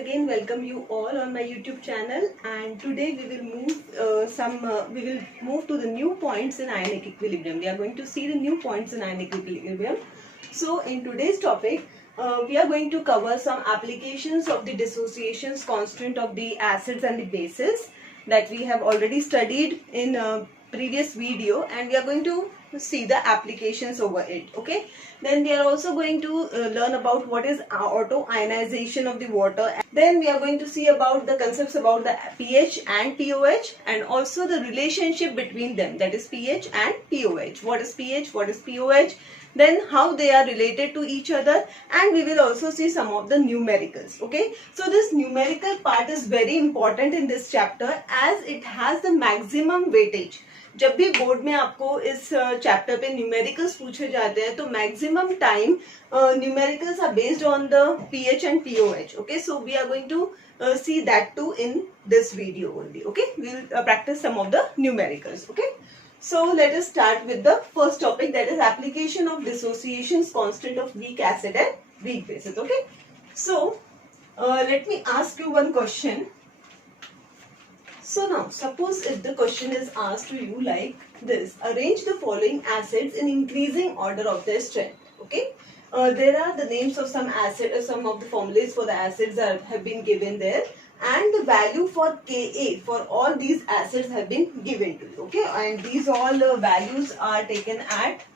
again welcome you all on my YouTube channel, and today we will move to the new points in ionic equilibrium. We are going to see the new points in ionic equilibrium. So in today's topic we are going to cover some applications of the dissociations constant of the acids and the bases that we have already studied in a previous video, and we are going to see the applications over it. Okay, then we are also going to learn about what is auto ionization of the water. Then we are going to see about the concepts about the pH and POH, and also the relationship between them, that is pH and POH. What is pH, what is POH, then how they are related to each other, and we will also see some of the numericals. Okay, so this numerical part is very important in this chapter as it has the maximum weightage. जब भी board में आपको इस chapter पे numericals पूछे जाते हैं तो maximum time numericals are based on the pH and pOH. Okay, so we are going to see that too in this video only. Okay, we will practice some of the numericals. Okay, so let us start with the first topic, that is application of dissociations constant of weak acid and weak bases. Okay, so let me ask you one question. So now suppose if the question is asked to you like this: arrange the following acids in increasing order of their strength. Okay, there are the names of some acid or some of the formulas for the acids have been given there, and the value for Ka for all these acids have been given to you. Okay, and these all values are taken at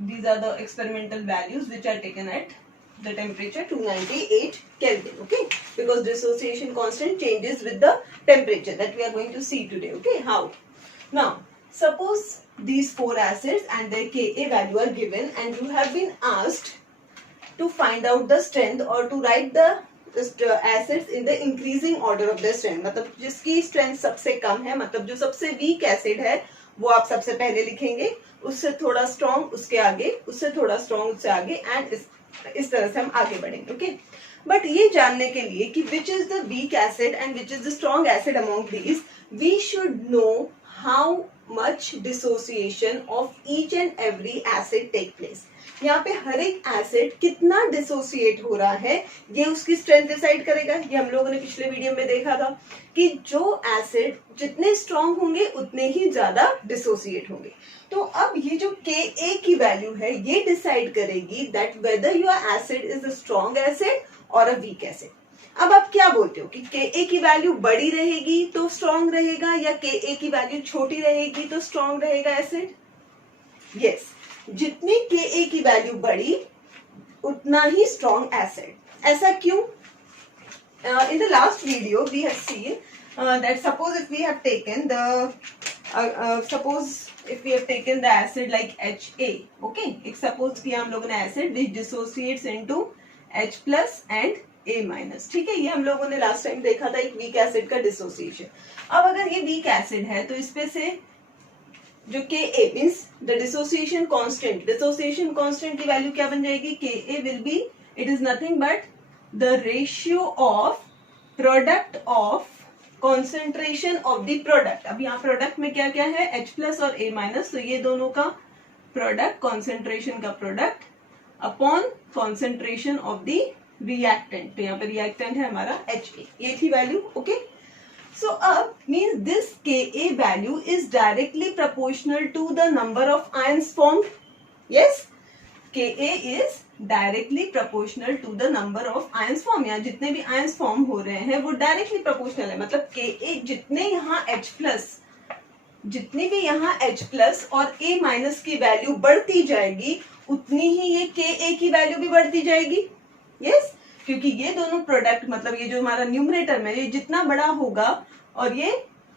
these are the experimental values which are taken at the temperature 298 Kelvin. Okay, because dissociation constant changes with the temperature, that we are going to see today. Okay, how? Now suppose these four acids and their Ka value are given, and you have been asked to find out the strength or to write the acids in the increasing order of their strength. मतलब जिसकी strength सबसे कम है, मतलब जो सबसे weak acid है वो आप सबसे पहले लिखेंगे, उससे थोड़ा strong उसके आगे, उससे थोड़ा strong उससे आगे, and इस तरह से हम आगे बढ़ेंगे. ओके, बट ये जानने के लिए कि which is the weak acid and which is the strong acid among these, we should know how much dissociation of each and every acid take place. यहाँ पे हर एक एसिड कितना डिसोसिएट हो रहा है ये उसकी स्ट्रेंथ डिसाइड करेगा. ये हम लोगों ने पिछले वीडियो में देखा था कि जो एसिड जितने स्ट्रॉन्ग होंगे उतने ही ज्यादा डिसोसिएट होंगे. तो अब ये जो Ka की वैल्यू है ये डिसाइड करेगी that whether your acid is a strong acid और अ वीक एसिड. अब आप क्या बोलते हो कि Ka की वैल्यू बड़ी रहेगी तो स्ट्रॉन्ग रहेगा, या Ka की वैल्यू छोटी रहेगी तो स्ट्रॉन्ग रहेगा एसिड? यस, जितनी Ka की वैल्यू बड़ी उतना ही स्ट्रॉन्ग एसिड. ऐसा क्यों? In the last video we have seen that suppose if we have taken the acid like Ha. Okay, suppose कि हम लोगों ने acid which dissociates into H plus and A minus. ठीक है, ये हम लोगों ने लास्ट टाइम देखा था एक वीक एसिड का डिसोसिएशन. अब अगर ये वीक एसिड है तो इसमें से जो Ka means the dissociation constant की वैल्यू क्या बन जाएगी? Ka will be, it is nothing but the ratio of product of concentration of the product. अब यहाँ प्रोडक्ट में क्या क्या है? H प्लस और A माइनस, तो ये दोनों का प्रोडक्ट, कॉन्सेंट्रेशन का product upon concentration of the reactant. तो यहाँ पे रिएक्टेंट है हमारा Ha. ये थी value. Okay, so means this Ka value is directly proportional to the number of ions formed. Yes, Ka is directly proportional to the number of ions formed. यहाँ जितने भी ions form हो रहे हैं वो directly proportional है. मतलब Ka जितने यहाँ जितनी भी यहाँ H प्लस और A माइनस की वैल्यू बढ़ती जाएगी उतनी ही ये Ka की वैल्यू भी बढ़ती जाएगी. यस, क्योंकि ये दोनों प्रोडक्ट, मतलब ये जो हमारा न्यूमरेटर में ये जितना बड़ा होगा और ये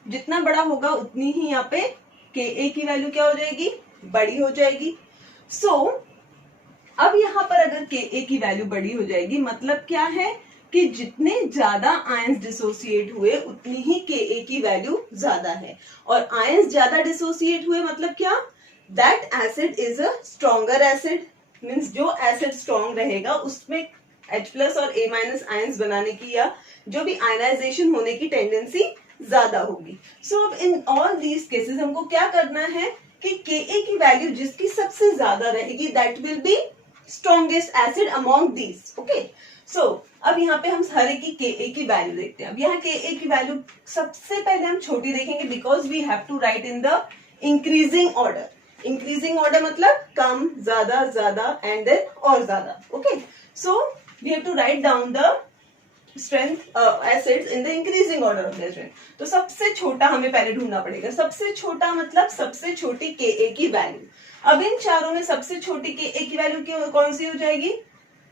जितना बड़ा होगा उतनी ही यहाँ पे Ka की वैल्यू क्या हो जाएगी? बड़ी हो जाएगी. सो अब यहाँ पर अगर Ka की वैल्यू बड़ी हो जाएगी मतलब क्या है कि जितने ज्यादा आयंस डिसोसिएट हुए उतनी ही Ka की वैल्यू ज्यादा है, और आयंस ज्यादा डिसोसिएट हुए मतलब क्या? That acid is a stronger acid. Means जो एसिड स्ट्रॉन्ग रहेगा उसमें H प्लस और A माइनस आयंस बनाने की या जो भी आयनाइजेशन होने की टेंडेंसी ज्यादा होगी. सो अब इन ऑल दीज केसेस हमको क्या करना है कि Ka की वैल्यू जिसकी सबसे ज्यादा रहेगी that will be strongest acid among these. Okay, so अब यहाँ पे हम हर एक की Ka की वैल्यू देखते हैं. अब यहाँ Ka की वैल्यू सबसे पहले हम छोटी देखेंगे because we have to write in the increasing order. Increasing order मतलब कम, ज्यादा, ज्यादा एंड देन और ज्यादा. Okay, so we have to write down the strength acids in the increasing order of the strength. तो सबसे छोटा हमें पहले ढूंढना पड़ेगा. सबसे छोटा मतलब सबसे छोटी Ka की वैल्यू. अब इन चारों में सबसे छोटी Ka की वैल्यू कौन सी हो जाएगी?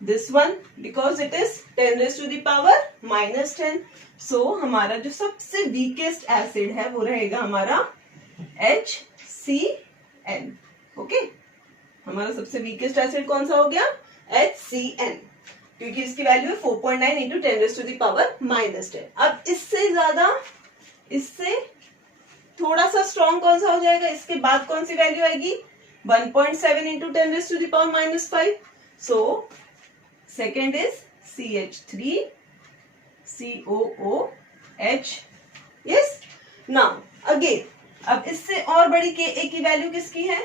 This one, because it is 10 raised to the power -10. सो हमारा जो सबसे वीकेस्ट एसिड है वो रहेगा हमारा HCl. ओके, हमारा सबसे वीकेस्ट एसिड कौन सा हो गया? HCl, क्योंकि इसकी वैल्यू है 4.9 into 10 raised to the power -10. अब इससे ज्यादा, इससे थोड़ा सा स्ट्रॉन्ग कौन सा हो जाएगा? इसके बाद कौन सी वैल्यू आएगी? 1.7 into 10 raised to the power -5. So second is CH3 COOH. Yes, now again, अब इससे और बड़ी Ka की वैल्यू किसकी है?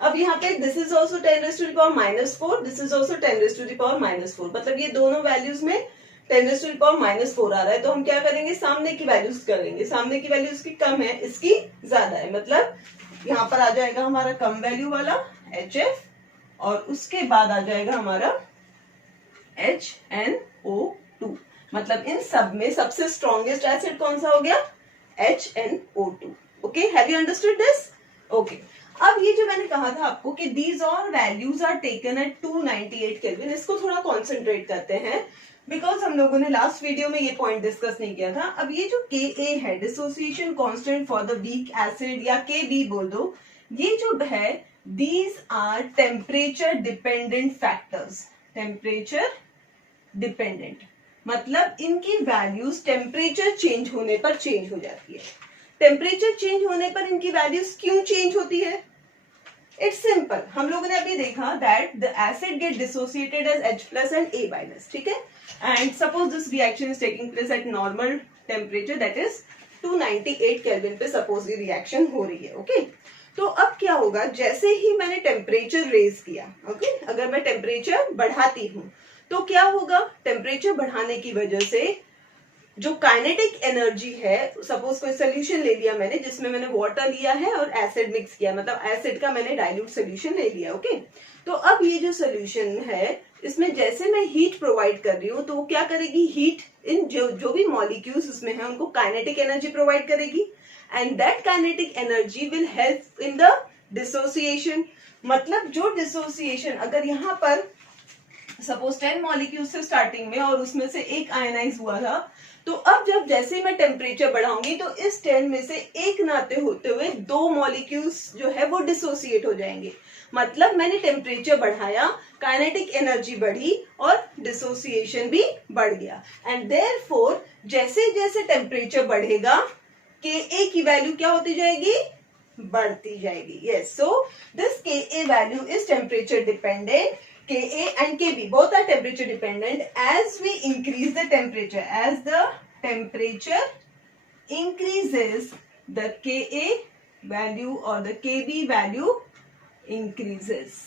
अब यहाँ पे this is also 10 raised to the power -4, this is also 10 raised to the power -4. मतलब ये दोनों वैल्यूज में 10 raised to the power -4 आ रहा है. तो हम क्या करेंगे? सामने की वैल्यूज करेंगे. सामने की वैल्यू इसकी कम है, इसकी ज्यादा है, मतलब यहाँ पर आ जाएगा हमारा कम वैल्यू वाला HF और उसके बाद आ जाएगा हमारा HNO2. मतलब इन सब में सबसे स्ट्रॉन्गेस्ट एसिड कौन सा हो गया? HNO2. Okay, have you understood this? Okay, अब ये जो मैंने कहा था आपको कि these all values are taken at 298 kelvin, इसको थोड़ा कॉन्सेंट्रेट करते हैं बिकॉज हम लोगों ने लास्ट वीडियो में ये पॉइंट डिस्कस नहीं किया था. अब ये जो Ka है, dissociation constant for the weak acid या Kb बोल दो, ये जो है these are temperature dependent factors. Temperature dependent मतलब इनकी वैल्यूज टेम्परेचर चेंज होने पर चेंज हो जाती है. टेम्परेचर चेंज होने पर इनकी वैल्यूज क्यों चेंज होती है? It's simple. हम लोगों ने अभी देखा that the acid get dissociated as H+ and A-. ठीक है, and suppose this reaction is taking place at normal temperature that is 298 kelvin पे सपोज ये रिएक्शन हो रही है. ओके, तो अब क्या होगा? जैसे ही मैंने टेम्परेचर रेज किया, ओके, अगर मैं टेम्परेचर बढ़ाती हूं तो क्या होगा? टेम्परेचर बढ़ाने की वजह से जो काइनेटिक एनर्जी है, सपोज कोई सोल्यूशन ले लिया मैंने जिसमें मैंने वाटर लिया है और एसिड मिक्स किया, मतलब एसिड का मैंने डाइल्यूट सोल्यूशन ले लिया. ओके, तो अब ये जो सोल्यूशन है इसमें जैसे मैं हीट प्रोवाइड कर रही हूँ तो वो क्या करेगी? हीट इन जो भी मॉलिक्यूल्स उसमें है उनको काइनेटिक एनर्जी प्रोवाइड करेगी and that kinetic energy will help in the dissociation. मतलब जो डिसोसिएशन, अगर यहाँ पर सपोज 10 मॉलिक्यूल्स से स्टार्टिंग में और उसमें से एक आयनाइज हुआ था, तो अब जब जैसे ही मैं टेम्परेचर बढ़ाऊंगी तो इस 10 में से एक नाते होते हुए 2 मॉलिक्यूल्स जो है वो डिसोसिएट हो जाएंगे. मतलब मैंने टेम्परेचर बढ़ाया, काइनेटिक एनर्जी बढ़ी और डिसोसिएशन भी बढ़ गया. एंड देयरफॉर जैसे जैसे टेम्परेचर बढ़ेगा Ka की वैल्यू क्या होती जाएगी? बढ़ती जाएगी. Yes, so this Ka value is temperature dependent. Ka and Kb both are temperature dependent. As we increase the temperature, as the temperature increases, the Ka value or the Kb value increases.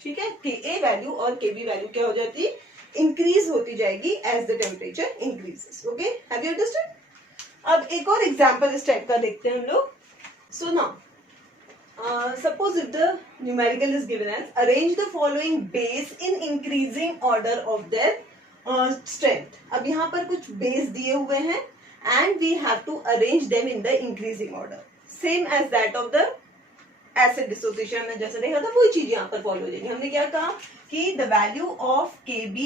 ठीक है, Ka value और Kb value क्या हो जाती है? Increase होती जाएगी as the temperature increases. Okay, have you understood? अब एक और एग्जाम्पल इस टाइप का देखते हैं हम लोग. So now suppose if the numerical is given as arrange the following base in increasing order of their strength. अब यहाँ पर कुछ base दिए हुए हैं and we have to arrange them in the increasing order, same as that of the acid dissociation. हमने जैसे देखा था वही चीज यहाँ पर फॉलो हो जाएगी. हमने क्या कहा कि the value of Kb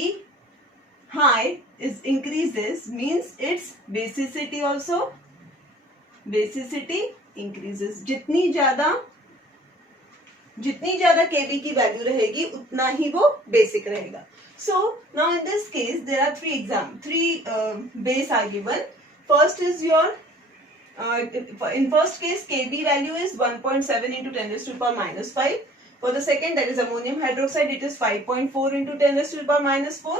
high is increases means its basicity also increases. जितनी ज्यादा Kb की वैल्यू रहेगी उतना ही वो बेसिक रहेगा. So now in this case there are three base are given. First is your in first case Kb value is 1.7 into 10 raised to the power -5. For the second, that is ammonium hydroxide, it is 5.4 into 10 raised to the power -4.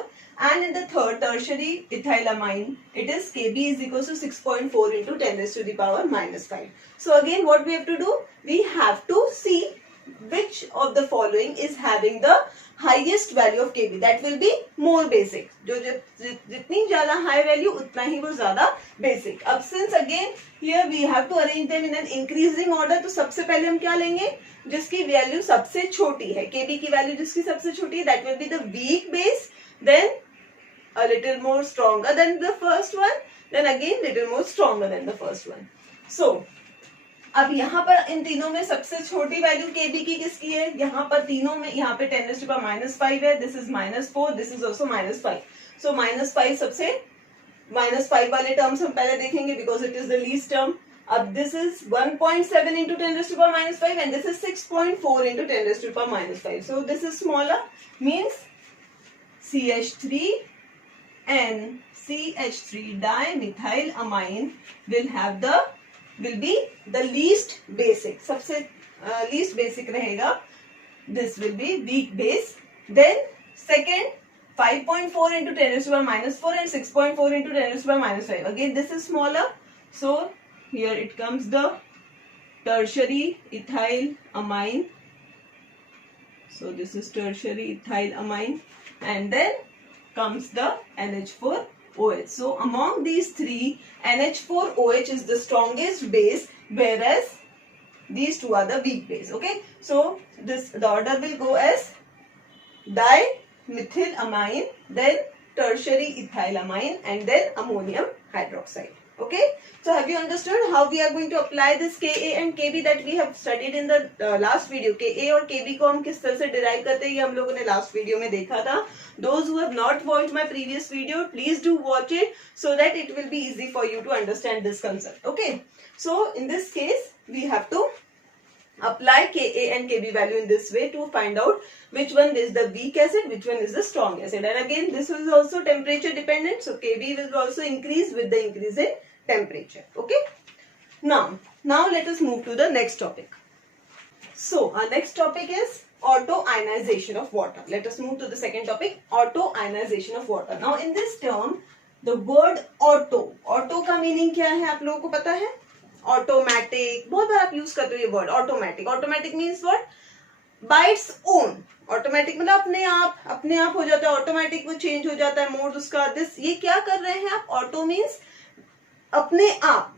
And in the third tertiary ethylamine, it is Kb is equals to 6.4 into 10 raised to the power -5. So again what we have to do? We have to see which of the following is having the highest value of Kb, that will be more basic. जो जितनी ज्यादा high value उतना ही वो ज्यादा basic. अब since again here we have to arrange them in an increasing order, तो सबसे पहले हम क्या लेंगे, जिसकी वैल्यू सबसे छोटी है, Kb की वैल्यू जिसकी सबसे छोटी है, that will be the weak base, then a little more stronger than the first one, then again little more stronger than the first one. So अब यहाँ पर इन तीनों में सबसे छोटी वैल्यू Kb की किसकी है, यहाँ पर तीनों में, यहाँ पे 10⁻⁻5 है, this is -4, this is also -5. सो -5 सबसे, -5 वाले टर्म्स हम पहले देखेंगे because it is the least term. अब this is 1.7 into 10⁻⁵ and this is 6.4 into 10⁻⁵. So this is smaller, means CH3 and CH3 dimethylamine will be the least basic. सबसे least basic रहेगा. This will be weak base. Then second 5.4 into 10⁻⁴ and 6.4 into 10⁻⁵. Again this is smaller. So here it comes the tertiary ethylamine. So this is tertiary ethylamine, and then comes the NH4OH. So among these three, NH4OH is the strongest base, whereas these two are the weak base. Okay, so the order will go as dimethylamine, then tertiary ethylamine, and then ammonium hydroxide. Okay, so have you understood how we are going to apply this Ka and Kb that we have studied in the last video? Ka और Kb को हम किस तरह से derive करते हैं, ये हम लोगों ने last video में देखा था. Those who have not watched my previous video, please do watch it so that it will be easy for you to understand this concept. Okay, so in this case we have to apply Ka and Kb value in this way to find out which one is the weak acid, which one is the strong acid. And again this is also temperature dependent, so Kb will also increase with the increase in temperature. Okay, now let us move to the next topic. So our next topic is auto-ionization of water. Let us move to the second topic, auto-ionization of water. Now in this term, the word auto का meaning क्या है आप लोगों को पता है? Automatic, बहुत बार आप यूज करते हो ये word automatic. Automatic means what? By its own. Automatic मतलब अपने आप हो जाता है, ऑटोमेटिक वो चेंज हो जाता है मोड उसका. दिस ये क्या कर रहे हैं आप? ऑटो मीन्स अपने आप,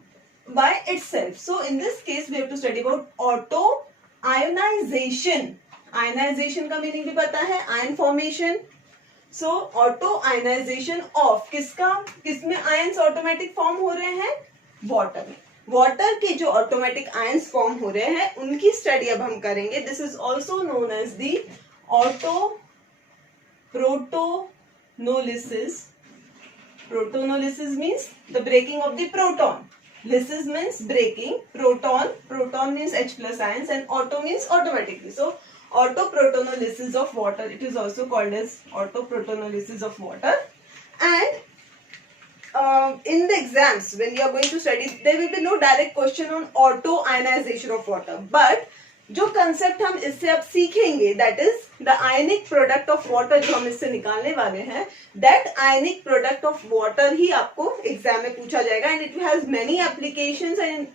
by itself. So in this case we have to study about auto ionization. Ionization का मीनिंग भी पता है, ion formation. So auto ionization of किसमें आयन्स ऑटोमेटिक फॉर्म हो रहे हैं? वाटर में. वाटर के जो ऑटोमेटिक आयन्स फॉर्म हो रहे हैं उनकी स्टडी अब हम करेंगे. This is also known as the auto protonolysis. Protonolysis means the breaking of the proton. Lysis means breaking. Proton means H plus ions, and auto means automatically. So autoprotonolysis of water, it is also called as autoprotonolysis of water. And in the exams when you are going to study, there will be no direct question on auto ionization of water, but जो concept हम इससे अब सीखेंगे, that is the ionic product of water, जो हम इससे निकालने वाले हैं, that ionic product of water ही आपको एग्जाम में पूछा जाएगा. And it has many applications and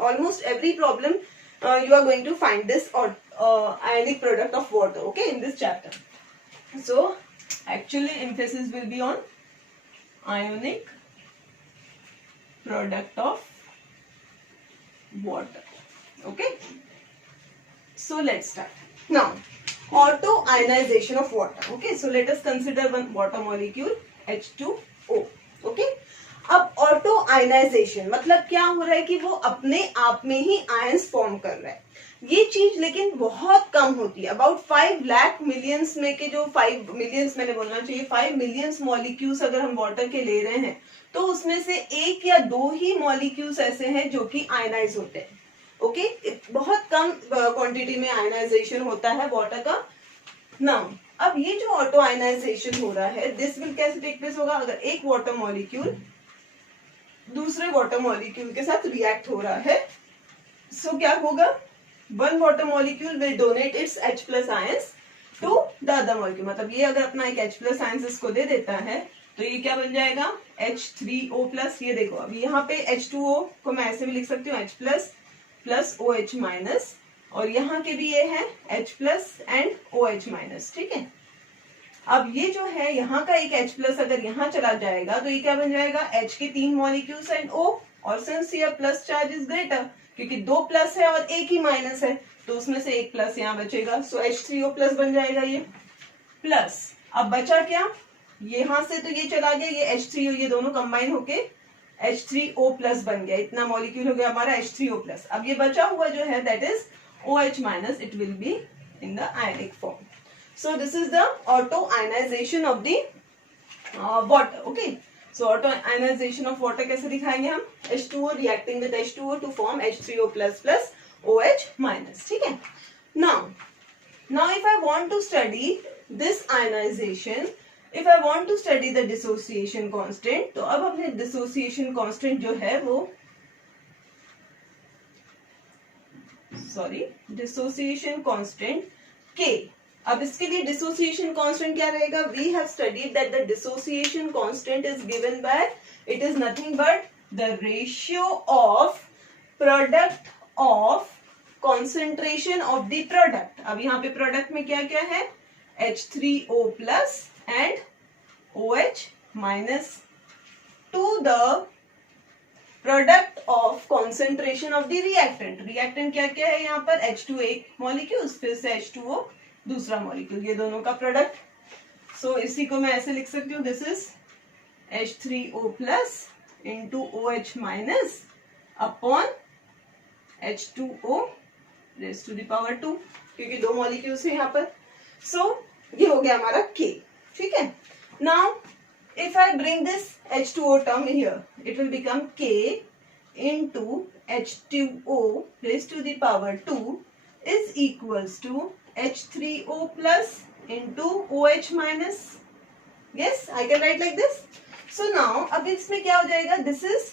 almost every problem you are going to find this ionic product of water, okay, in this chapter. So actually emphasis will be on ionic product of water. Okay, so let's start. Now auto ionization of water. Okay, so let us consider one water molecule H2O. Okay, अब auto ionization मतलब क्या हो रहा है कि वो अपने आप में ही आयंस फॉर्म कर रहा है. ये चीज लेकिन बहुत कम होती है. अबाउट 5 लाख मिलियंस में के जो 5 मिलियंस मैंने बोलना चाहिए 5 मिलियंस मॉलिक्यूल्स अगर हम वाटर के ले रहे हैं तो उसमें से 1 या 2 ही मॉलिक्यूल्स ऐसे हैं जो कि आयनाइज होते हैं. ओके, बहुत कम क्वांटिटी में आयनाइजेशन होता है वाटर का. नाउ अब ये जो ऑटो आयनाइजेशन हो रहा है, दिस विल कैसे टेक प्लेस होगा? अगर एक वाटर मॉलिक्यूल दूसरे वाटर मॉलिक्यूल के साथ रिएक्ट हो रहा है, सो क्या होगा? One water molecule will donate its H plus ions to the other molecule. मतलब ये अगर अपना एक H प्लस आयंस इसको दे देता है तो ये क्या बन जाएगा? H3O plus. ये देखो अब यहाँ पे H2O को मैं ऐसे भी लिख सकती हूँ H plus plus OH minus, और यहाँ के भी ये है H plus and OH minus, ठीक है। अब ये जो है यहाँ का एक H प्लस अगर यहाँ चला जाएगा तो ये क्या बन जाएगा, H के 3 मॉलिक्यूल्स एंड O, और सिंस ये प्लस चार्ज इज ग्रेटर, क्योंकि 2 प्लस है और एक ही माइनस है तो उसमें से एक प्लस यहाँ बचेगा, सो H3O प्लस बन जाएगा ये प्लस। अब बचा क्या, यहाँ से तो ये चला गया, ये H3O, ये दोनों कंबाइन होके H3O प्लस बन गया, इतना मॉलिक्यूल हो गया हमारा H3O प्लस। अब ये बचा हुआ जो है that is OH minus, it will be in the ionic form. So this is the auto ionization of the water. Okay. So auto ionization of water कैसे दिखाएंगे हम, H2O reacting with H2O to form H3O plus plus OH minus, ठीक है। Now if I want to study this ionization, if I want to study the dissociation constant, तो अब हमने dissociation constant जो है वो dissociation constant K, अब इसके लिए डिसोसिएशन कांस्टेंट क्या रहेगा, we have studied that the dissociation constant is given by, it is nothing but the ratio of product of concentration of the product. अब यहाँ पे प्रोडक्ट में क्या क्या है, H3O plus and OH minus to the product of concentration of the reactant. Reactant क्या क्या है यहाँ पर, H2 एक मॉलिक्यूल, फिर से H2O दूसरा मॉलिक्यूल, ये दोनों का प्रोडक्ट। सो इसी को मैं ऐसे लिख सकती हूँ, this is H3O plus into OH minus upon H2O raise to the power 2, क्योंकि 2 मॉलिक्यूल्स है यहाँ पर। सो ये हो गया हमारा K, ठीक है। Now if I bring this H2O term here, it will become K into H2O raise to the power 2 is equals to H3O plus into OH minus. Yes, I can write like this. So now, अब इसमें क्या हो जाएगा, this is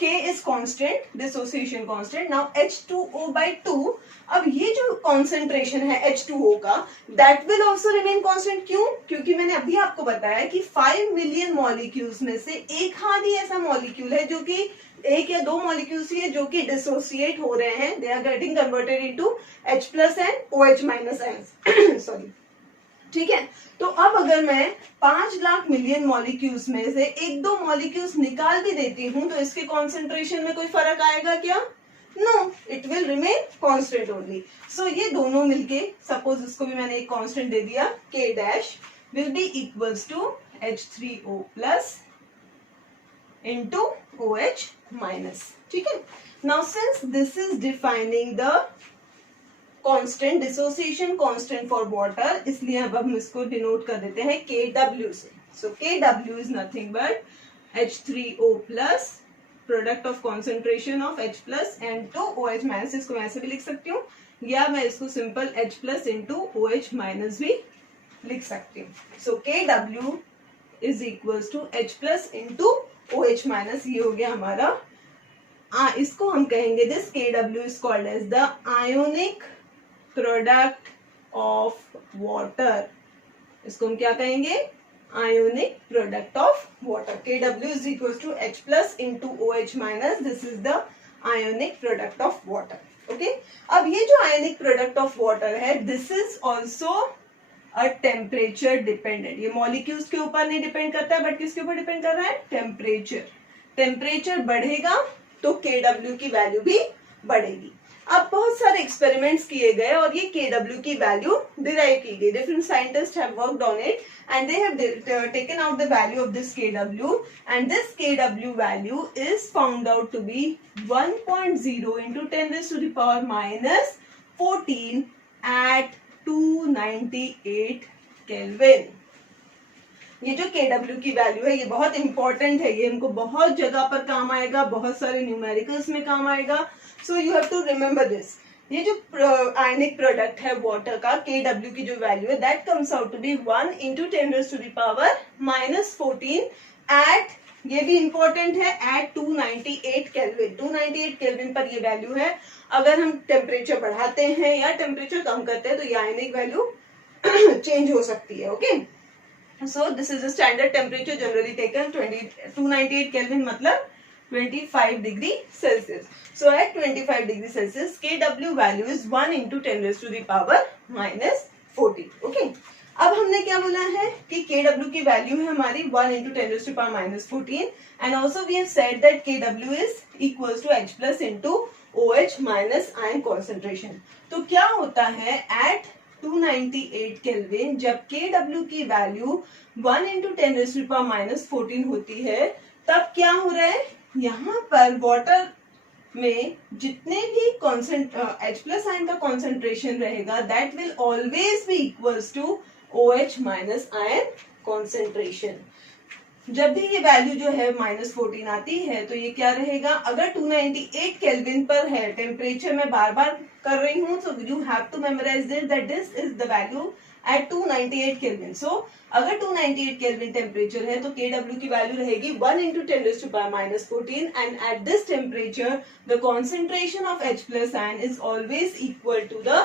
K is constant, dissociation constant. Now H2O by 2. अब ये जो concentration है H2O का, that will also remain constant. क्यों? क्योंकि मैंने अभी आपको बताया कि 5 मिलियन मॉलिक्यूल्स में से एक हाथ ही ऐसा मॉलिक्यूल है जो कि एक या 2 मॉलिक्यूल्स ही है जो कि डिसोसिएट हो रहे हैं, they are getting converted into H plus and OH minus ions, sorry, ठीक है। तो अब अगर मैं 5 लाख मिलियन मॉलिक्यूल्स में से 1-2 मॉलिक्यूल्स निकाल भी देती हूं तो इसके कॉन्सेंट्रेशन में कोई फर्क आएगा क्या, no, it will remain constant only. So ये दोनों मिलके, सपोज इसको भी मैंने एक कांस्टेंट दे दिया, K dash will be equals to H3O plus into OH minus, ठीक है। Now since this is defining the constant, dissociation constant for water, इसलिए अब हम इसको डिनोट कर देते हैं KW से। So KW is nothing but H3O plus product of concentration of H plus and to OH minus, इसको मैं ऐसे भी लिख सकती हूँ, या मैं इसको simple H plus into OH minus भी लिख सकती हूँ। So KW is equals to H plus into OH minus, ये हो गया हमारा, इसको हम कहेंगे this KW is called as the ionic product of water, इसको हम क्या कहेंगे, ionic product of water। KW is equals to H plus into OH minus, this is the ionic product of water, okay। अब ये जो ionic product of water है, this is also temperature dependent, ये molecules के ऊपर नहीं depend करता है बट किसके ऊपर डिपेंड कर रहा है, टेम्परेचर। टेम्परेचर बढ़ेगा तो KW की वैल्यू भी बढ़ेगी। अब बहुत सारे एक्सपेरिमेंट्स किए गए और ये KW की वैल्यू डिराइव की गई, different scientist have worked on it and they have taken out the value of this KW and this KW value is found out to be 1.0 into 10 raised to the power minus 14 at 298 kelvin. ये जो KW की value है ये बहुत important है, ये हमको बहुत जगह पर काम आएगा, बहुत सारे न्यूमेरिकल्स में काम आएगा। So you have to remember this. ये जो आयनिक प्रोडक्ट है वाटर का, KW की जो वैल्यू है that comes out to be 1 into 10 raised to the power minus 14 at, ये भी इंपॉर्टेंट है, एट 298 केल्विन। 298 केल्विन पर ये वैल्यू है। अगर हम टेम्परेचर बढ़ाते हैं या टेम्परेचर कम करते हैं तो ये आयनिक वैल्यू चेंज हो सकती है, okay. So this is the standard temperature generally taken 298 kelvin, मतलब 25 degree Celsius. So at 25 degree Celsius, Kw value is 1 into 10 raised to the power minus 14. Okay. अब हमने क्या बोला है कि Kw की वैल्यू है हमारी 1 into 10 raised to the power minus 14 and also we have said that Kw is equals to H plus into OH minus ion concentration. तो क्या होता है at 298 केल्विन जब Kw की value 1 into 10 raised to the power minus 14 होती है, तब क्या हो रहा है, यहाँ पर वाटर में जितने भी H प्लस आयन का कॉन्सेंट्रेशन रहेगा that will always be equals to OH minus ion concentration. जब भी ये वैल्यू जो है -14 आती है तो ये क्या रहेगा, अगर 298 केल्विन पर है टेम्परेचर, मैं बार बार कर रही हूँ, so you have to memorize this is the value at 298 kelvin. So अगर 298 केल्विन टेम्परेचर है तो Kw की वैल्यू रहेगी 1 into 10 raised to power minus 14 and at this temperature the concentration of H plus ion is always equal to the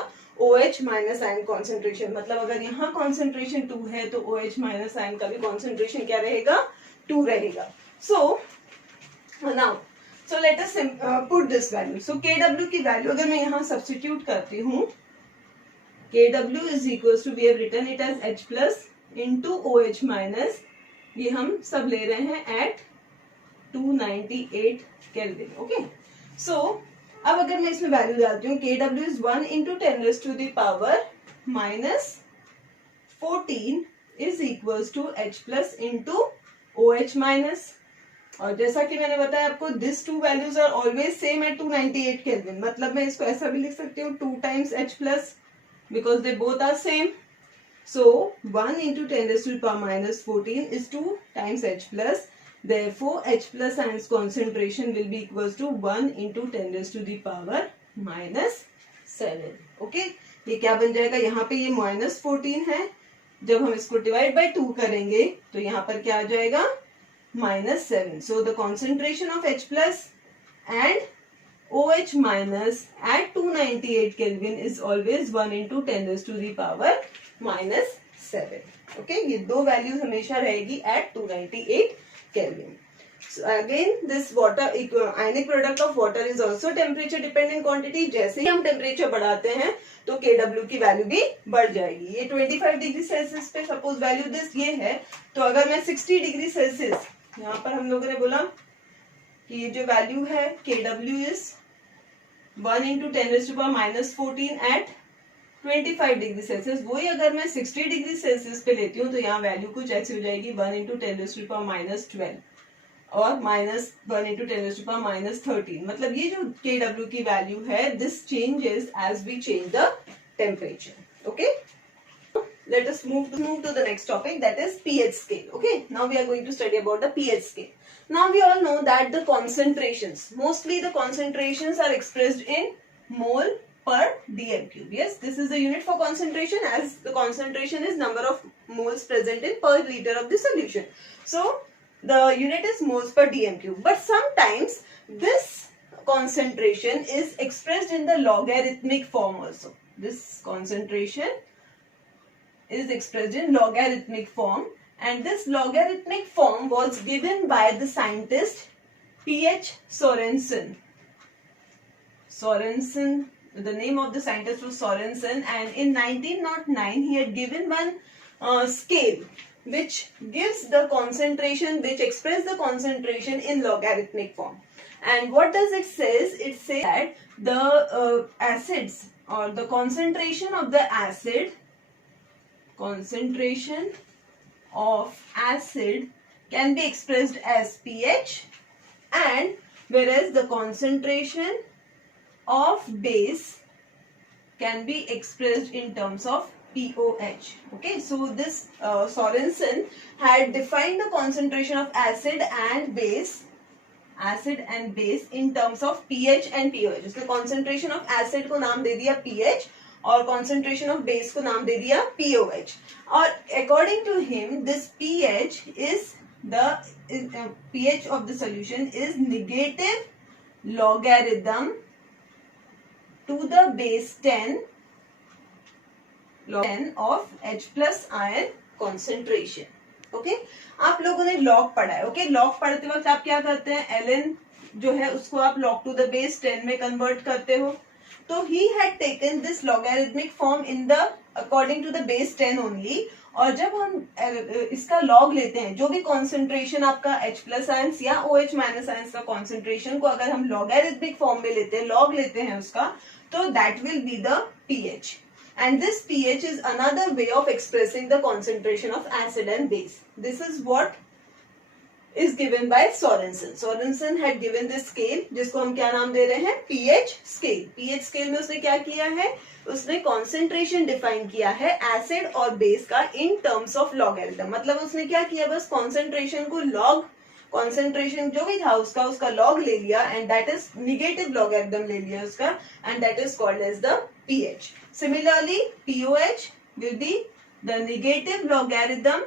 OH minus ion concentration. मतलब अगर यहाँ concentration 2 है तो OH minus ion का भी concentration क्या रहेगा, 2 रहेगा. So now let us put this value. So Kw की वैल्यू अगर मैं यहाँ substitute करती हूँ, Kw is equals to, we have written it as H plus into OH minus, ये हम सब ले रहे हैं at 298 केल्विन. ओके. सो अब अगर मैं इसमें वैल्यू डालती हूँ, Kw is 1 into 10 raised to the power minus 14 is equals to H plus into OH minus. और जैसा कि मैंने बताया आपको, this two values are always same at 298 kelvin. मतलब मैं इसको ऐसा भी लिख सकती हूँ 2 times H plus because they both are same. So 1 into 10 raised to the power minus 14 is 2 times H plus. Therefore H plus ions concentration will be equals to 1 into 10 raised to the power minus 7. Okay. ये क्या बन जाएगा, यहाँ पे ये -14 है, जब हम इसको डिवाइड बाय 2 करेंगे तो यहाँ पर क्या आ जाएगा, -7. So the concentration of H plus and OH minus at 298 Kelvin is always 1 into 10 raised to the power minus 7. Okay, ये दो वैल्यू हमेशा रहेगी at 298 Kelvin. So again, this water ionic product of water is also temperature dependent quantity. जैसे ही हम temperature बढ़ाते हैं तो Kw की वैल्यू भी बढ़ जाएगी. ये 25 डिग्री सेल्सियस पे सपोज वैल्यू दिस ये है, तो अगर मैं 60 डिग्री सेल्सियस, यहाँ पर हम लोगों ने बोला कि ये जो वैल्यू है Kw is 1 into 10 raised to power minus 14 at 25 degree Celsius. वही अगर मैं 60 डिग्री सेल्सियस पे लेती हूँ तो यहाँ वैल्यू कुछ ऐसी हो जाएगी 1 into 10 raised to power minus 12 और -1 into 10 raised to power minus 13. मतलब ये जो Kw की वैल्यू है, this changes as we change the temperature. Okay. Let us move to the next topic, that is pH scale. Okay, now we are going to study about the pH scale. Now we all know that the concentrations, mostly the concentrations are expressed in mole per dm cube. Yes, this is the unit for concentration, as the concentration is number of moles present in per liter of the solution. So the unit is moles per dm cube. But sometimes this concentration is expressed in the logarithmic form also. This concentration is expressed in logarithmic form, and this logarithmic form was given by the scientist P.H. Sorensen. The name of the scientist was Sorensen, and in 1909 he had given one scale which gives the concentration, which express the concentration in logarithmic form. And what does it says? It says that the acids, or the concentration of the acid, can be expressed as pH, and whereas the concentration of base can be expressed in terms of pOH. Okay, so this Sorensen had defined the concentration of acid and base in terms of pH and pOH. उसने concentration of acid को नाम दे दिया pH और concentration of base को नाम दे दिया pOH. और according to him, this pH of the solution is negative logarithm to the base 10 of H plus ion concentration. Okay, आप लोगों ने लॉग पढ़ा है. ओके, लॉग पढ़ते वक्त आप क्या करते हैं, ln जो है उसको आप log टू द बेस 10 में कन्वर्ट करते हो. तो he had taken this logarithmic form in the according to the base 10 only. और जब हम इसका log लेते हैं, जो भी कॉन्सेंट्रेशन आपका H प्लस आयंस या OH माइनस आयंस का कॉन्सेंट्रेशन को अगर हम लॉगैरिथमिक फॉर्म में लेते हैं, log लेते हैं उसका, तो that will be the pH. And this pH is another way of expressing the concentration of acid and base. This is what is given by Sorensen. Sorensen had given this scale, जिसको हम क्या नाम दे रहे हैं, pH scale. pH scale में उसने क्या किया है, उसने concentration define किया है acid और base का in terms of logarithm. मतलब उसने क्या किया, बस concentration को log, concentration जो भी था उसका log ले लिया, and that is negative logarithm ले लिया उसका, and that is called as the pH. Similarly, POH will be the negative logarithm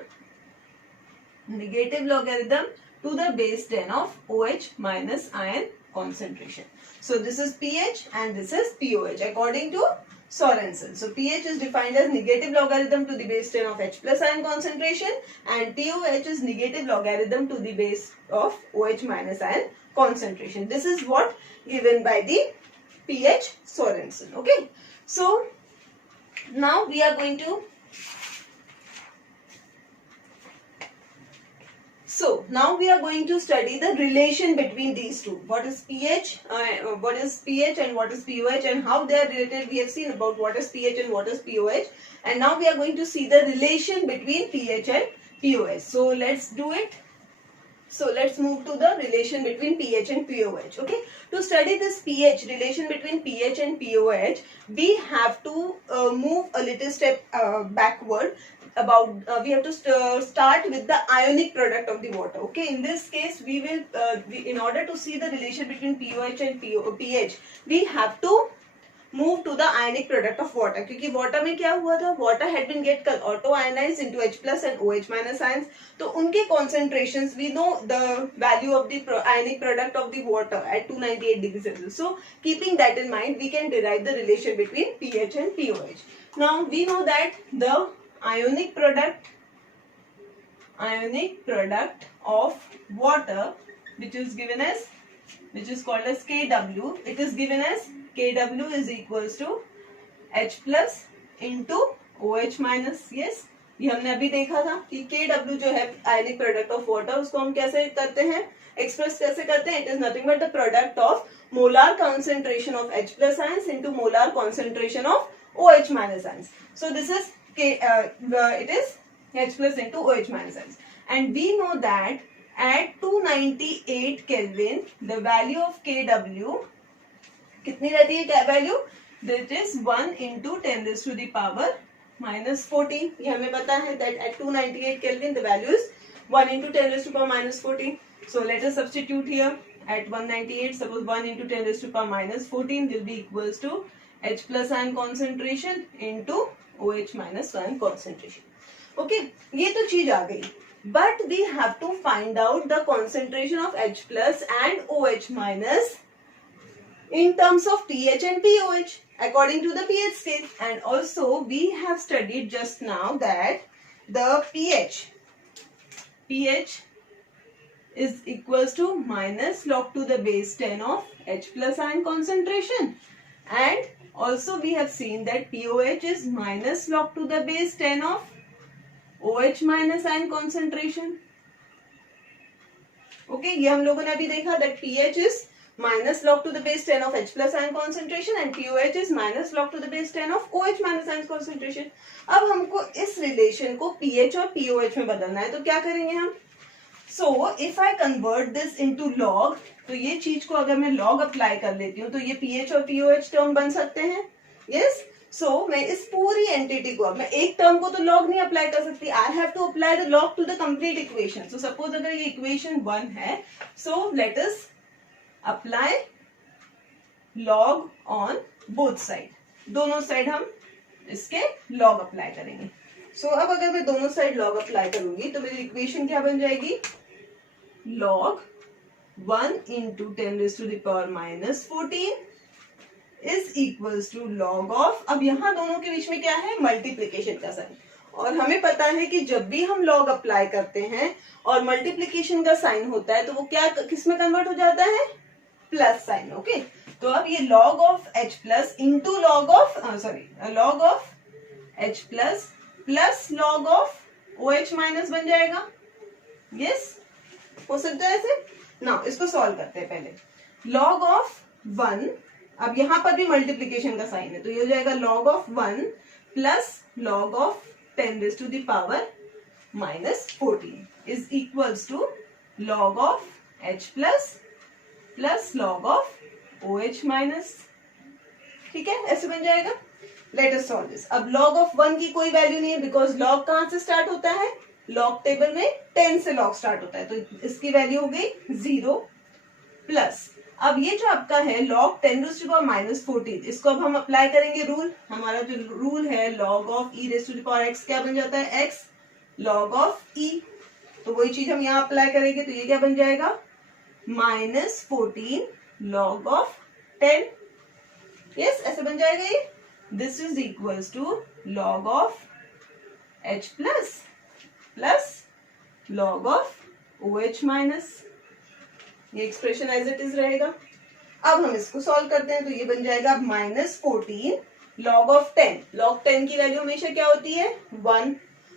to the base 10 of OH minus ion concentration. So this is pH and this is POH according to Sorensen. So pH is defined as negative logarithm to the base 10 of H plus ion concentration, and POH is negative logarithm to the base of OH minus ion concentration. This is what given by the pH Sorensen. Okay. So now we are going to study the relation between these two. What is pH and what is POH and how they are related. We have seen about what is pH and what is POH, and now we are going to see the relation between pH and POH. So let's do it. So let's move to the relation between pH and POH. Okay. To study this pH relation between pH and POH, we have to move a little step backward. We have to start with the ionic product of the water. Okay. In this case, we will in order to see the relation between POH and pH, we have to move to the ionic product of water. क्योंकि water में क्या हुआ था, water had been get auto ionized into H plus and OH minus ions. तो उनके concentrations, we know the value of the ionic product of the water at 298 degrees Celsius. So keeping that in mind, we can derive the relation between pH and POH. Now we know that the ionic product of water, which is called as Kw, it is given as Kw is equals to H plus into OH minus. Yes, ये हमने अभी देखा था कि Kw जो है ionic product of water, उसको हम कैसे करते हैं, express कैसे करते हैं. It is nothing but the product of molar concentration of H plus ions into molar concentration of OH minus ions. So this is it is H plus into OH minus ions, and we know that at 298 Kelvin the value of Kw कितनी रहती है value, that is 1 into 10 raised to the power minus 14. ये हमें पता है that at 298 Kelvin the value is 1 into 10 raised to power minus 14. So let us substitute here. At 198, suppose 1 into 10 raised to power minus 14 will be equals to H plus ion concentration into OH minus ion concentration. Okay, ये तो चीज आ गई. But we have to find out the concentration of H plus and OH minus in terms of pH and POH according to the pH scale. And also we have studied just now that the pH is equals to minus log to the base 10 of H plus ion concentration, and also we have seen that POH is minus log to the base 10 of OH minus ion concentration. Okay, ये हम लोगों ने अभी देखा that pH is minus log to the base 10 of H plus ion concentration and POH is minus log to the base 10 of OH minus ion concentration. अब हमको इस relation को pH और POH में बदलना है, तो क्या करेंगे हम? So if I convert this into log, तो ये चीज को अगर मैं log apply कर लेती हूँ तो ये pH और POH टर्म बन सकते हैं. Yes. So मैं इस पूरी entity को, अब मैं एक टर्म को तो log नहीं अप्लाई कर सकती. I have to apply the log to the complete equation. So suppose अगर ये equation 1 है, so let us apply log on both side. दोनों साइड हम इसके log अप्लाई करेंगे. So अब अगर मैं दोनों साइड log अप्लाई करूंगी तो मेरी इक्वेशन क्या बन जाएगी, log 1 into 10 raised to the power minus 14 is equals to log of, अब यहाँ दोनों के बीच में क्या है, मल्टीप्लीकेशन का साइन. और हमें पता है कि जब भी हम log अप्लाई करते हैं और मल्टीप्लीकेशन का साइन होता है तो वो क्या किस में कन्वर्ट हो जाता है, प्लस साइन. ओके, तो अब ये log of H plus into log of log of H plus plus log of OH minus बन जाएगा. यस, हो सकता है ऐसे ना. इसको सॉल्व करते हैं पहले. log ऑफ 1, अब यहां पर भी मल्टीप्लीकेशन का साइन है, तो ये हो जाएगा log of 1 plus log of 10 raised to the power minus 14 is equals to log of H plus log of OH minus. ठीक है, ऐसे बन जाएगा. Let us solve this. अब log of 1 की कोई वैल्यू नहीं है बिकॉज log कहां से स्टार्ट होता है, log टेबल में 10 से log स्टार्ट होता है, तो इसकी वैल्यू हो गई 0 प्लस. अब ये जो आपका है log 10 raised to the power minus 14, इसको अब हम अप्लाई करेंगे रूल. हमारा जो रूल है log of e raised to the power x क्या बन जाता है, x log of e. तो वही चीज हम यहाँ अप्लाई करेंगे, तो ये क्या बन जाएगा, -14 log of 10. यस, ऐसे बन जाएगा ये. This is equals to log of H plus log of OH minus. ये एक्सप्रेशन एज इट इज रहेगा. अब हम इसको सॉल्व करते हैं, तो ये बन जाएगा -14 log of 10. log 10 की वैल्यू हमेशा क्या होती है, 1.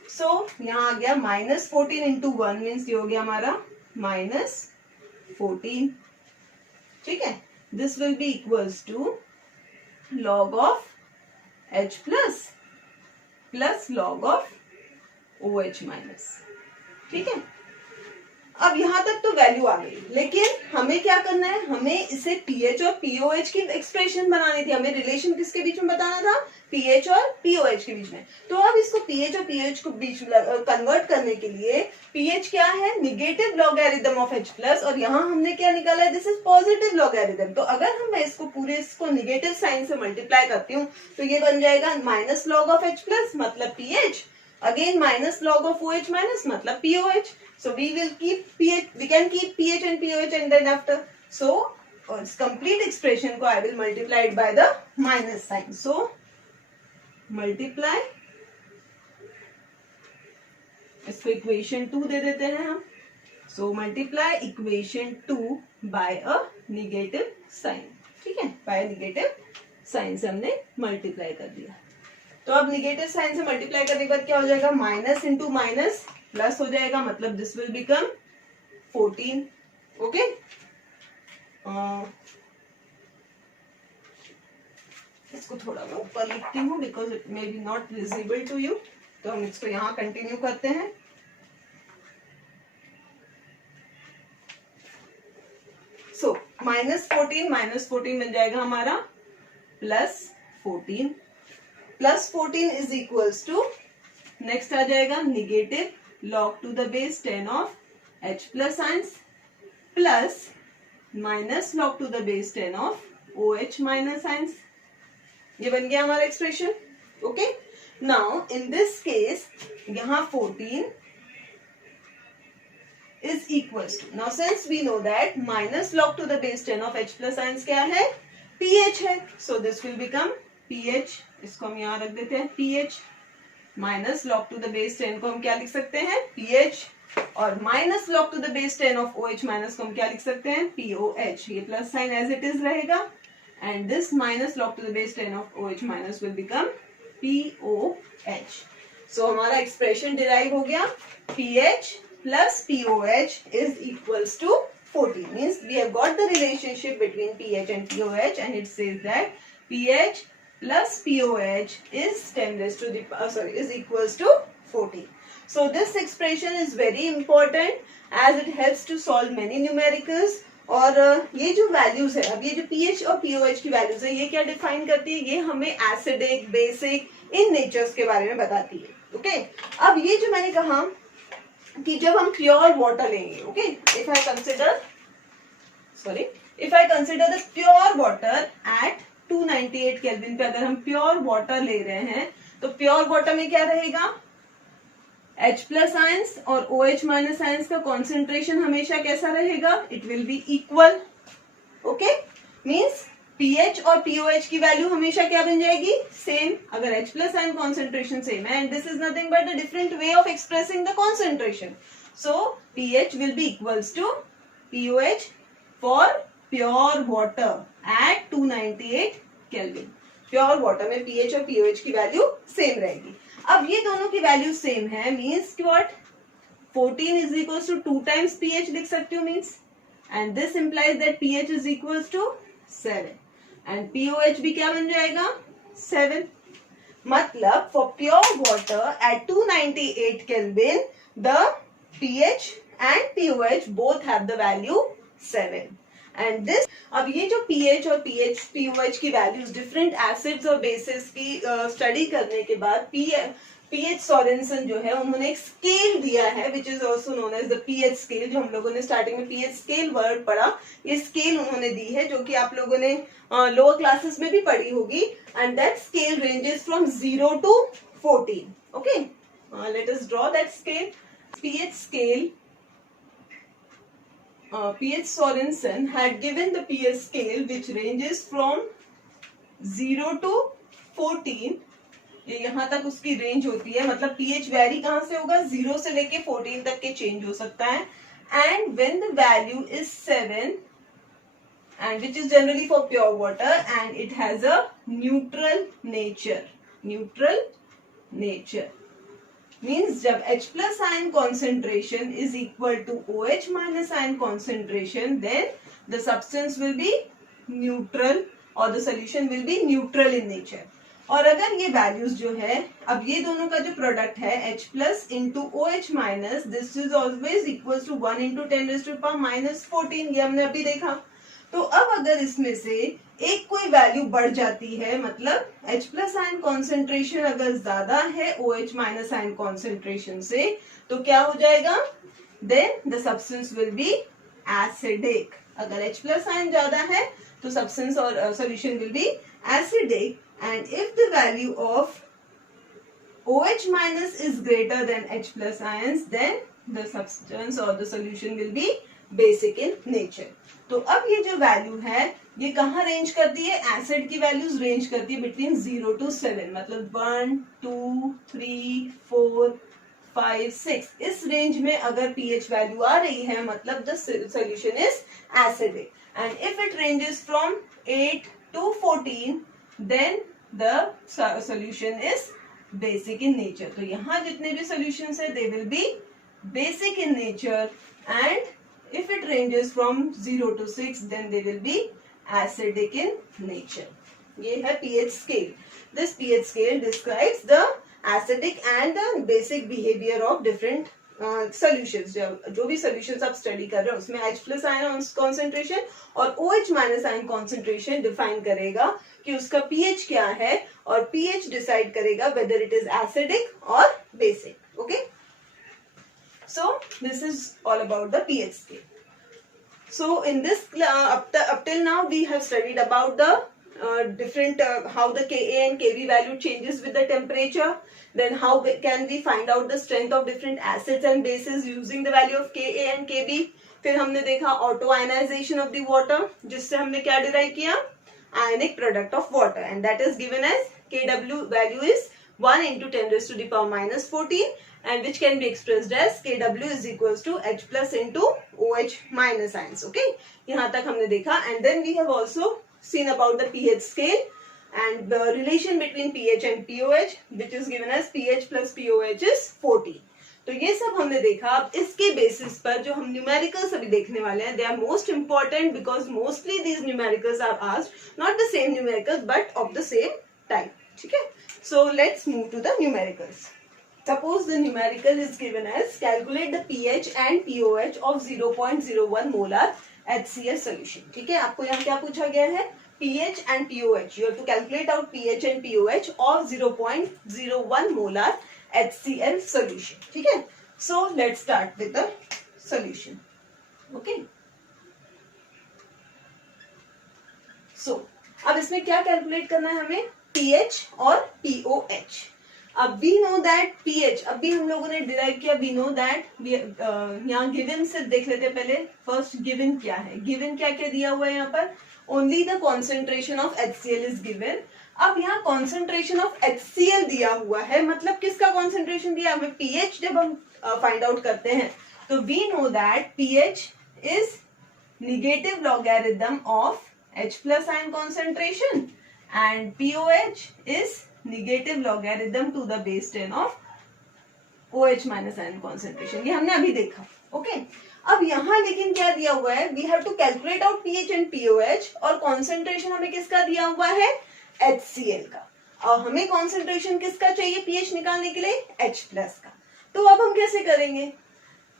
सो यहाँ आ गया -14 इंटू 1 मीन्स ये हो गया हमारा -14. ठीक है, this will be equals to log of H plus log of OH minus. ठीक है, अब यहां तक तो वैल्यू आ गई, लेकिन हमें क्या करना है, हमें इसे pH और pOH की एक्सप्रेशन बनानी थी. हमें रिलेशन किसके बीच में बताना था, pH और pOH के बीच में. तो अब इसको pH और pOH को बीच कन्वर्ट करने के लिए pH क्या है, negative logarithm of H plus, और यहाँ हमने क्या निकाला है, दिस इज पॉजिटिव लॉगरिथम. तो अगर हम इसको पूरे इसको निगेटिव साइन से मल्टीप्लाई करती हूँ, तो ये बन जाएगा minus log of H plus मतलब pH, again minus log of OH minus मतलब pOH. So we will keep pH, we can keep pH and pOH and then after. So its complete expression को I will multiply it by the minus sign. So multiply, इसको equation 2 दे देते हैं हम. So multiply equation 2 by a negative sign. ठीक है, by a negative sign से हमने multiply कर दिया. तो अब निगेटिव साइन से मल्टीप्लाई करने के बाद क्या हो जाएगा, माइनस इंटू माइनस प्लस हो जाएगा, मतलब दिस विल बिकम 14. ओके, इसको थोड़ा मैं ऊपर लिखती हूँ because it may be not visible to you. तो हम इसको यहाँ कंटिन्यू करते हैं. सो -14 बन जाएगा हमारा +14. +14 इज इक्वल्स टू, नेक्स्ट आ जाएगा negative log to the base 10 of H plus signs plus minus log to the base 10 of OH minus signs. ये बन गया हमारा expression. Okay, now in this case यहाँ 14 is equals to, now since we know that minus log to the base 10 of H plus ions क्या है, pH है. So this will become pH, इसको हम यहाँ रख देते हैं pH, minus log to the base 10 को हम क्या लिख सकते हैं, pH, और minus log to the base 10 of OH माइनस को हम क्या लिख सकते हैं, POH. ये plus sign as it is रहेगा and this minus log to the base 10 of OH minus will become POH. So हमारा एक्सप्रेशन डिराइव हो गया, pH plus POH is equals to 14. Means we have got the relationship between pH and POH, and it says that pH plus POH is 10 raised to the is equals to 14. So this expression is very important as it helps to solve many numericals. और ये जो values है, अब ये जो pH और POH की values है, ये क्या डिफाइन करती है, ये हमें एसिडिक, बेसिक, इन नेचर्स के बारे में बताती है. ओके, अब ये जो मैंने कहा कि जब हम प्योर वाटर लेंगे, okay, if I consider the pure water at 298 kelvin पे, अगर हम प्योर वाटर ले रहे हैं तो प्योर वाटर में क्या रहेगा, H प्लस आयंस और OH माइनस आयंस का कॉन्सेंट्रेशन हमेशा कैसा रहेगा, it will be equal. Okay, means pH और POH की वैल्यू हमेशा क्या बन जाएगी, सेम. अगर H plus ion concentration same है, and this is nothing but a different way of expressing the concentration. So pH will be equals to POH for pure water at 298 kelvin. Pure water में pH और pOH की value same रहेगी। अब ये दोनों की value same है, means कि what, 14 is equal to 2 times pH लिख सकती हूँ means, and this implies that pH is equal to 7 and pOH भी क्या बन जाएगा, 7। मतलब for pure water at 298 kelvin the pH and pOH both have the value 7 and this। अब ये जो pH और pOH की वैल्यूज डिफरेंट एसिड्स और बेसिस की स्टडी करने के बाद पीएच सोरेनसन जो है उन्होंने एक स्केल दिया है which is also known as the pH scale, जो हम लोगों ने स्टार्टिंग में पीएच स्केल वर्ड पढ़ा, ये स्केल उन्होंने दी है जो कि आप लोगों ने लोअर क्लासेस में भी पढ़ी होगी, and that scale ranges from 0 to 14। Okay, let us draw that scale. pH scale, P.H. Sorensen had given the pH scale which ranges from 0 to 14। ये यहाँ तक उसकी रेंज होती है, मतलब pH वैरी कहाँ से होगा, 0 से लेके 14 तक के चेंज हो सकता है, and when the value is 7 and which is generally for pure water and it has a neutral nature means जब H plus ion concentration is equal to OH minus ion concentration then the substance will be neutral or the solution will be neutral in nature। और अगर ये values जो है, अब ये दोनों का जो प्रोडक्ट है H plus into OH minus, this is always equals to 1 into 10 raised to the power minus 14, ये हमने अभी देखा। तो अब अगर इसमें से एक कोई वैल्यू बढ़ जाती है, मतलब H plus आयन कॉन्सेंट्रेशन अगर ज्यादा है OH माइनस आयन कॉन्सेंट्रेशन से, तो क्या हो जाएगा, then the substance will be acidic. अगर H plus आयन ज्यादा है तो सब्सटेंस और solution will be acidic, and if the value of OH minus is greater than H plus ions, then the substance or the solution will be basic in nature। तो अब ये जो value है ये कहाँ रेंज करती है, एसिड की वैल्यूज रेंज करती है बिटवीन 0 to 7, मतलब 1 2 3 4 5 6, इस रेंज में अगर pH वैल्यू आ रही है मतलब the solution is acidic, and if it ranges from 8 to 14 then the solution is basic in nature. तो यहाँ जितने भी सॉल्यूशंस है they will be basic in nature, and if it ranges from 0 to 6 then they will be acidic in nature। ये है pH scale। This pH scale describes the acidic and the basic behavior of different solutions। जो भी solutions आप study कर रहे हो उसमें H plus ion concentration और OH minus ion concentration define करेगा कि उसका pH क्या है, और pH decide करेगा whether it is acidic or basic। Okay? So this is all about the pH scale। So in this up till now we have studied about the different how the Ka and Kb value changes with the temperature, then how can we find out the strength of different acids and bases using the value of Ka and Kb। फिर हमने देखा auto ionization of the water, जिससे हमने क्या derive किया, ionic product of water, and that is given as Kw value is 1 into 10 raised to the power minus 14, and which can be expressed as Kw is equals to H plus into OH minus ions। Okay, यहाँ तक हमने देखा, and then we have also seen about the pH scale and the relation between pH and pOH, which is given as pH plus pOH is 40। तो ये सब हमने देखा। अब इसके बेसिस पर जो हम न्यूमेरिकल्स अभी देखने वाले हैं, they are most important because mostly these numericals are asked not the same numericals but of the same type. ठीक है, so let's move to the numericals. Suppose the numerical is given as calculate the pH and pOH of 0.01 molar HCl solution। ठीक है, आपको यहाँ क्या पूछा गया है, pH and pOH। You have to calculate out pH and pOH of 0.01 molar HCl solution। ठीक है, so let's start with the solution। Okay, so अब इसमें क्या कैलकुलेट करना है हमें, pH और pOH। अब वी नो दैट pH, अभी हम लोगों ने डिराइव किया, वी नो दैट, यहाँ गिवन से देख लेते हैं पहले। फर्स्ट गिवन क्या है, गिवन क्या क्या दिया हुआ है यहाँ पर, only the concentration of HCl is given. अब यहाँ कॉन्सेंट्रेशन ऑफ HCl दिया हुआ है, मतलब किसका कॉन्सेंट्रेशन दिया हमें, pH जब हम फाइंड आउट करते हैं तो we know that pH is negative logarithm of H plus ion concentration and POH is negative logarithm to the base 10 of OH minus ion concentration. ये हमने अभी देखा. ओके अब यहाँ लेकिन क्या दिया हुआ है, we have to calculate out pH and pOH, और कॉन्सेंट्रेशन हमें किसका दिया हुआ है, HCl का, और हमें कॉन्सेंट्रेशन किसका चाहिए पीएच निकालने के लिए, H प्लस का. तो अब हम कैसे करेंगे,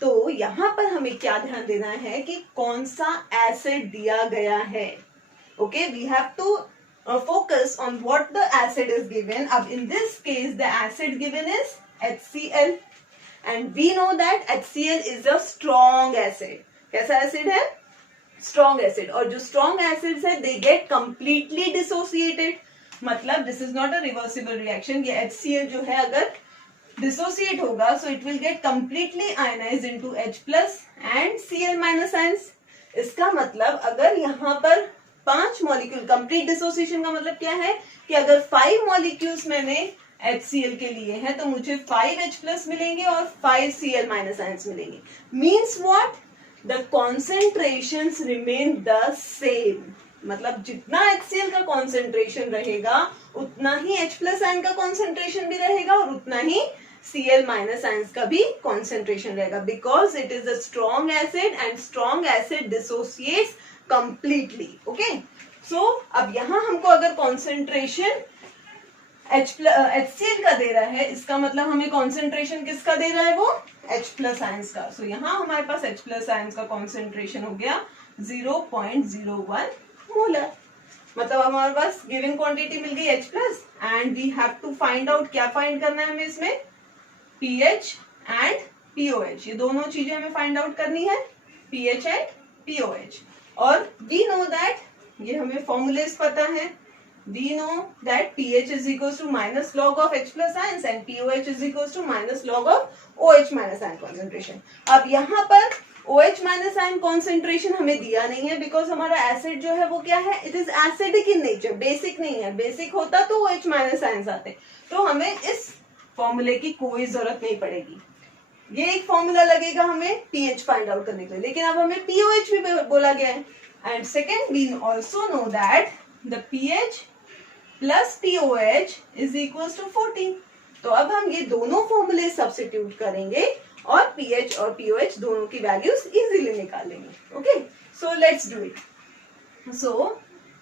तो यहाँ पर हमें क्या ध्यान देना है कि कौन सा एसिड दिया गया है. Okay we have to focus on what the acid is given. अब in this case the acid given is HCl and we know that HCl is a strong acid. कैसा एसिड है, स्ट्रॉन्ग एसिड, और जो strong acids है they get completely dissociated. मतलब this is not a reversible reaction. ये HCl जो है अगर dissociate होगा so it will get completely ionized into H plus and Cl minus ions. इसका मतलब अगर यहाँ पर 5 मॉलिक्यूल, कंप्लीट डिसोसिएशन का मतलब क्या है कि अगर 5 मॉलिक्यूल्स मैंने HCl के लिए हैं तो मुझे 5H प्लस मिलेंगे और 5 Cl माइनस आयंस मिलेंगे. Means what, the concentrations remain the same. मतलब जितना HCl का कॉन्सेंट्रेशन रहेगा उतना ही H प्लस आयन का कॉन्सेंट्रेशन भी रहेगा और उतना ही Cl माइनस आयंस का भी कॉन्सेंट्रेशन रहेगा, because it is a strong acid and strong acid dissociates completely. Okay so अब यहां हमको अगर कॉन्सेंट्रेशन HCl का दे रहा है, इसका मतलब हमें कॉन्सेंट्रेशन किसका दे रहा है, वो H प्लस आयंस का. सो यहाँ हमारे पास H प्लस आयंस का कॉन्सेंट्रेशन हो गया 0.01 मोलर. मतलब हमारे पास गिवन क्वांटिटी मिल गई H plus and we have to find out, क्या फाइंड करना है हमें इसमें, पीएच एंड पीओएच. ये दोनों चीजें हमें फाइंड आउट करनी है, पीएच एंड पीओएच. और वी नो दैट, ये हमें फॉर्मूलेस पता है, we know that pH is equals to minus log of H plus ions and POH is equals to minus log of OH minus ion concentration. अब यहाँ पर OH minus ion concentration हमें दिया नहीं है बिकॉज हमारा एसिड जो है वो क्या है, it is acidic in nature, basic नहीं है. बेसिक होता तो OH minus ions आते, तो हमें इस फॉर्मूले की कोई जरूरत नहीं पड़ेगी. ये एक फॉर्मूला लगेगा हमें पीएच फाइंड आउट करने के लिए, लेकिन अब हमें पीओएच भी बोला गया है. And second we also know that the pH plus pOH is equals to 14. तो अब हम ये दोनों फॉर्मूले सब्स्टिट्यूट करेंगे और पीएच और पीओएच दोनों की वैल्यूज इजीली निकाल लेंगे. Okay so let's do it. So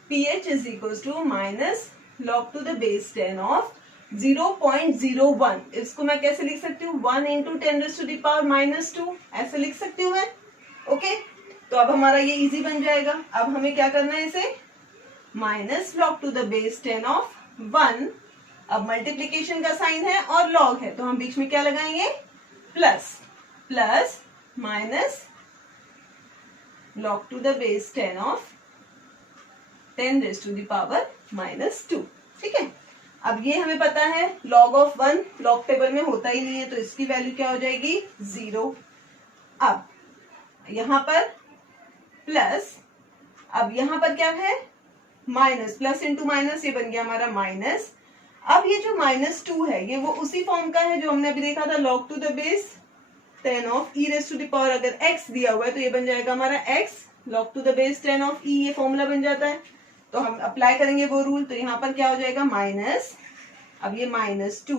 pH is equals to minus log to the base 10 of 0.01. इसको मैं कैसे लिख सकती हूँ, 1 into 10 raised to the power minus 2, ऐसे लिख सकती हूँ मैं. ओके तो अब हमारा ये इजी बन जाएगा. अब हमें क्या करना है, इसे minus log to the base 10 of 1. अब मल्टीप्लीकेशन का साइन है और log है तो हम बीच में क्या लगाएंगे, plus, plus minus log to the base 10 of 10 raised to the power minus 2. ठीक है. अब ये हमें पता है log ऑफ 1 log टेबल में होता ही नहीं है तो इसकी वैल्यू क्या हो जाएगी, 0. अब यहां पर प्लस, अब यहां पर क्या है, माइनस, प्लस इंटू माइनस, ये बन गया हमारा माइनस. अब ये जो -2 है ये वो उसी फॉर्म का है जो हमने अभी देखा था, log to the base 10 of e raise to the power, अगर x दिया हुआ है तो ये बन जाएगा हमारा x log to the base 10 of e, ये फॉर्मूला बन जाता है. तो हम अप्लाई करेंगे वो रूल, तो यहाँ पर क्या हो जाएगा, माइनस, अब ये -2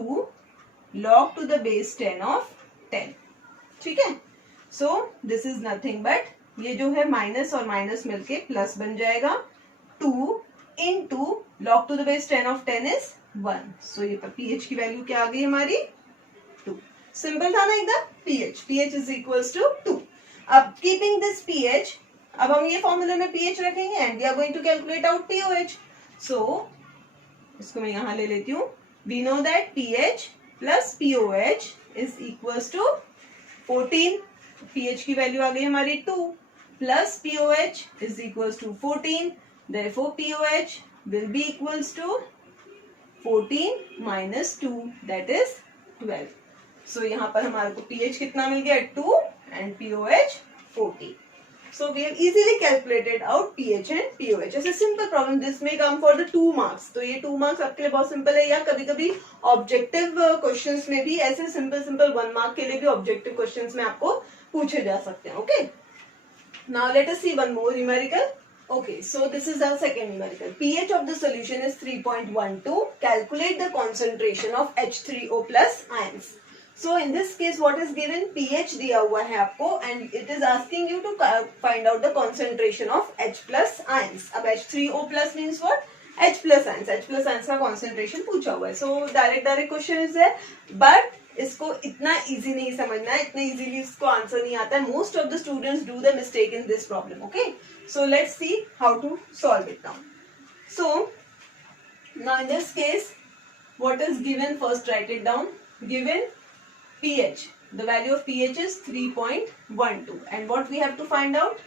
log to the base 10 of 10. ठीक है. So this is nothing but, ये जो है माइनस और माइनस मिलके प्लस बन जाएगा, 2 into log to the base 10 of 10 is 1. So ये पीएच की वैल्यू क्या आ गई हमारी, 2. सिंपल था ना एकदम. pH is equals to 2. अब कीपिंग दिस pH, अब हम ये फॉर्मूले में pH रखेंगे and we are going to calculate out pOH. So इसको मैं यहां ले लेती हूँ. We know that pH plus pOH is equals to 14. pH की वैल्यू आ गई हमारी 2 plus pOH is equals to 14. Therefore pOH will be equals to 14 minus 2 that is 12. So यहाँ पर हमारे को pH कितना मिल गया, 2 and pOH 14. So we have easily calculated out pH and pOH. ऐसे simple problem, this may come for the 2 marks. तो ये 2 marks आपके लिए बहुत simple है, या कभी कभी ऑब्जेक्टिव क्वेश्चंस में भी ऐसे सिंपल 1 मार्क के लिए भी ऑब्जेक्टिव क्वेश्चंस में आपको पूछे जा सकते हैं. Okay Now let us see one more numerical. Okay, so this is our second numerical. pH of the solution is 3.12. Calculate the concentration of H3O plus ions. So in this case what is given, pH दिया हुआ है आपको and it is asking you to find out the concentration of H plus ions. अब H3O plus means what? H plus ions. H plus ions का concentration पूछा हुआ है. So direct question is there, but इसको इतना easy नहीं समझना है, इतना इजीली इसको आंसर नहीं आता है. Most of the students do the mistake in this problem. Okay, so let's see how to solve it now. So now in this case what is given, first write it down. Given pH, the value of pH is 3.12 and what we have to find out?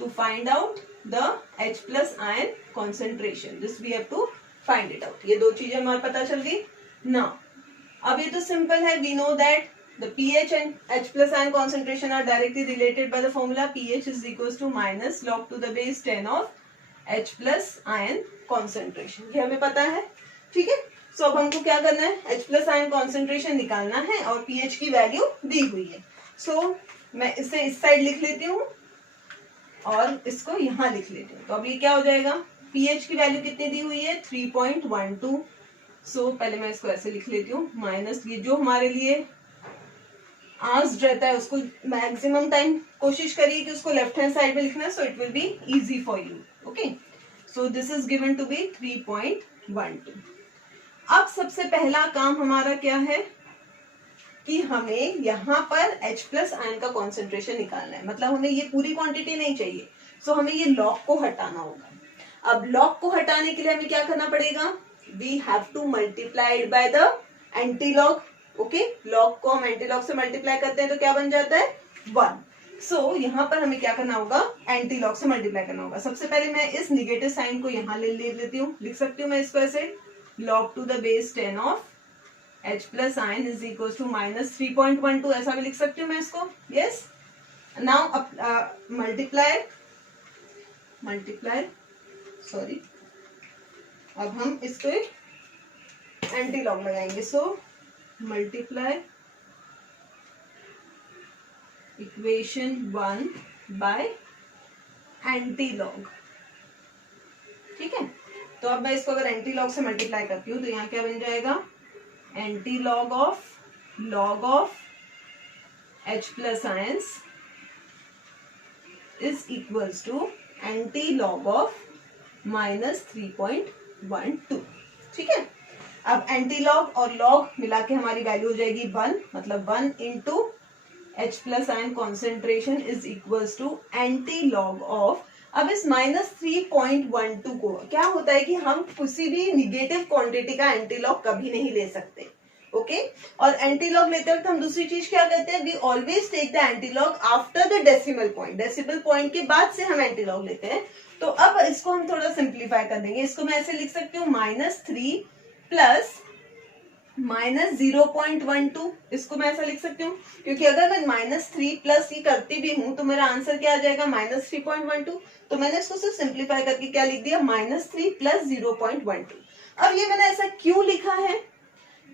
To find out the H plus ion concentration. This we have to find it out. ये दो चीजें हमारे पता चल गई. Now अब ये तो सिंपल है. We know that the pH and H plus ion concentration are directly related by the formula pH is equals to minus log to the base 10 of H plus ion concentration. ये हमें पता है. ठीक है, सो अब हमको क्या करना है, H plus ion concentration निकालना है और pH की वैल्यू दी हुई है. सो मैं इसे इस साइड लिख लेती हूँ और इसको यहाँ लिख लेती हूँ. तो अब ये क्या हो जाएगा, pH की वैल्यू कितनी दी हुई है, 3.12. सो पहले मैं इसको ऐसे लिख लेती हूँ माइनस ये जो हमारे लिए आस्क्ड रहता है उसको मैक्सिमम टाइम कोशिश करिए कि उसको लेफ्ट हैंड साइड में लिखना है, so it will be easy for you. Okay, so this is given to be 3.12. अब सबसे पहला काम हमारा क्या है कि हमें यहाँ पर H प्लस आयन का कॉन्सेंट्रेशन निकालना है. मतलब हमें ये पूरी क्वांटिटी नहीं चाहिए, सो हमें ये लॉग को हटाना होगा. अब लॉग को हटाने के लिए हमें क्या करना पड़ेगा, we have to multiply it by the antilog. Okay, log को हम एंटीलॉग से मल्टीप्लाई करते हैं तो क्या बन जाता है, 1. सो यहाँ पर हमें क्या करना होगा, एंटीलॉग से मल्टीप्लाई करना होगा. सबसे पहले मैं इस निगेटिव साइन को यहाँ ले लेती हूँ. लिख सकती हूँ मैं इसको ऐसे, log to the base 10 of H plus ion is equals to minus 3.12. ऐसा भी लिख सकती हूँ मैं इसको. yes, now multiply sorry, अब हम इसको एंटीलॉग लगाएंगे. So multiply equation 1 by antilog. ठीक है, तो अब मैं इसको अगर एंटीलॉग से मल्टीप्लाई करती हूँ तो यहाँ क्या बन जाएगा, antilog of log of H plus ions is equals to antilog of minus 3.12. ठीक है, अब एंटीलॉग और लॉग मिला के हमारी वैल्यू हो जाएगी 1. मतलब 1 into H plus ion concentration is equals to antilog of. अब इस माइनस 3.12 को क्या होता है कि हम किसी भी निगेटिव क्वांटिटी का एंटीलॉग कभी नहीं ले सकते. ओके, और एंटीलॉग लेते वक्त हम दूसरी चीज क्या करते हैं, we always take the antilog after the decimal point. Decimal point के बाद से हम एंटीलॉग लेते हैं. तो अब इसको हम थोड़ा सिंप्लीफाई कर देंगे. इसको मैं ऐसे लिख सकती हूँ -3 प्लस -0.12. इसको मैं ऐसा लिख सकती हूँ क्योंकि अगर मैं -3 प्लस ये करती भी हूँ तो मेरा आंसर क्या आ जाएगा, -3.12. तो मैंने इसको सिर्फ सिंप्लीफाई करके क्या लिख दिया, -3 प्लस 0.12. अब ये मैंने ऐसा क्यों लिखा है,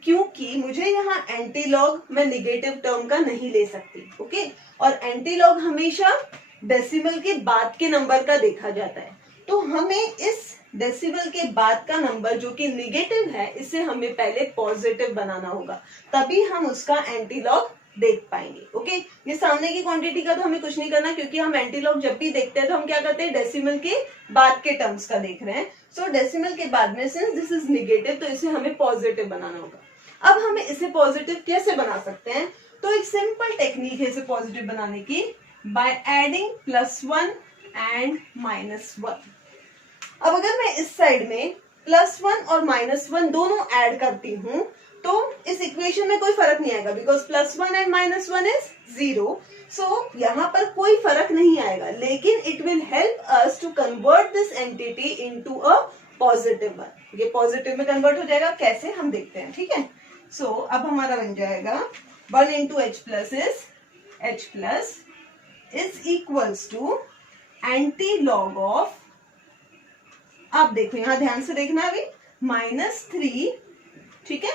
क्योंकि मुझे यहाँ एंटीलॉग में निगेटिव टर्म का नहीं ले सकती. ओके, और एंटीलॉग हमेशा डेसिमल के बाद के नंबर का देखा जाता है. तो हमें इस डेसिमल के बाद का नंबर जो कि निगेटिव है इसे हमें पहले पॉजिटिव बनाना होगा, तभी हम उसका एंटीलॉग देख पाएंगे. ओके, ये सामने की क्वांटिटी का तो हमें कुछ नहीं करना क्योंकि हम एंटीलॉग जब भी देखते हैं तो हम क्या करते हैं, डेसिमल के बाद के टर्म्स का देख रहे हैं. सो डेसिमल के बाद में सिंस दिस इज निगेटिव तो इसे हमें पॉजिटिव बनाना होगा. अब हमें इसे पॉजिटिव कैसे बना सकते हैं, तो एक सिंपल टेक्निक है इसे पॉजिटिव बनाने की, बाय एडिंग +1 एंड -1. अब अगर मैं इस साइड में +1 और -1 दोनों ऐड करती हूँ तो इस इक्वेशन में कोई फर्क नहीं आएगा बिकॉज +1 एंड -1 इज 0. सो यहाँ पर कोई फर्क नहीं आएगा, लेकिन it will help us to convert this entity into a positive one. ये पॉजिटिव में कन्वर्ट हो जाएगा, कैसे हम देखते हैं. ठीक है, सो अब हमारा बन जाएगा 1 into H plus is equals to antilog of. अब देखो यहाँ ध्यान से देखना अभी, -3. ठीक है,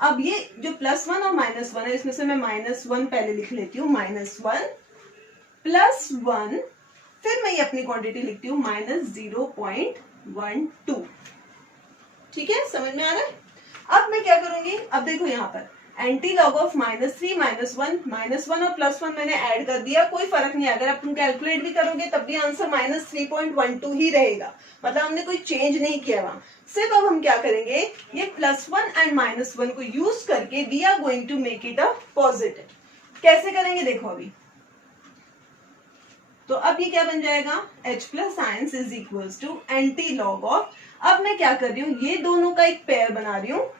अब ये जो +1 और -1 है इसमें से मैं -1 पहले लिख लेती हूँ. -1 +1 फिर मैं ये अपनी क्वांटिटी लिखती हूँ -0.12। ठीक है, समझ में आ रहा है? अब मैं क्या करूंगी, अब देखो यहाँ पर एंटी लॉग ऑफ -3 -1 और +1 मैंने ऐड कर दिया, कोई फर्क नहीं। अगर आप तुम कैलकुलेट भी करोगे तब भी आंसर -3.12 ही रहेगा, मतलब हमने कोई चेंज नहीं किया वहां। सिर्फ अब हम क्या करेंगे, ये +1 एंड -1 को यूज करके we are going to make it a positive. कैसे करेंगे देखो अभी, तो अब ये क्या बन जाएगा, H plus ions is equals to antilog of, अब मैं क्या कर रही हूँ, ये दोनों का एक पेयर बना रही हूँ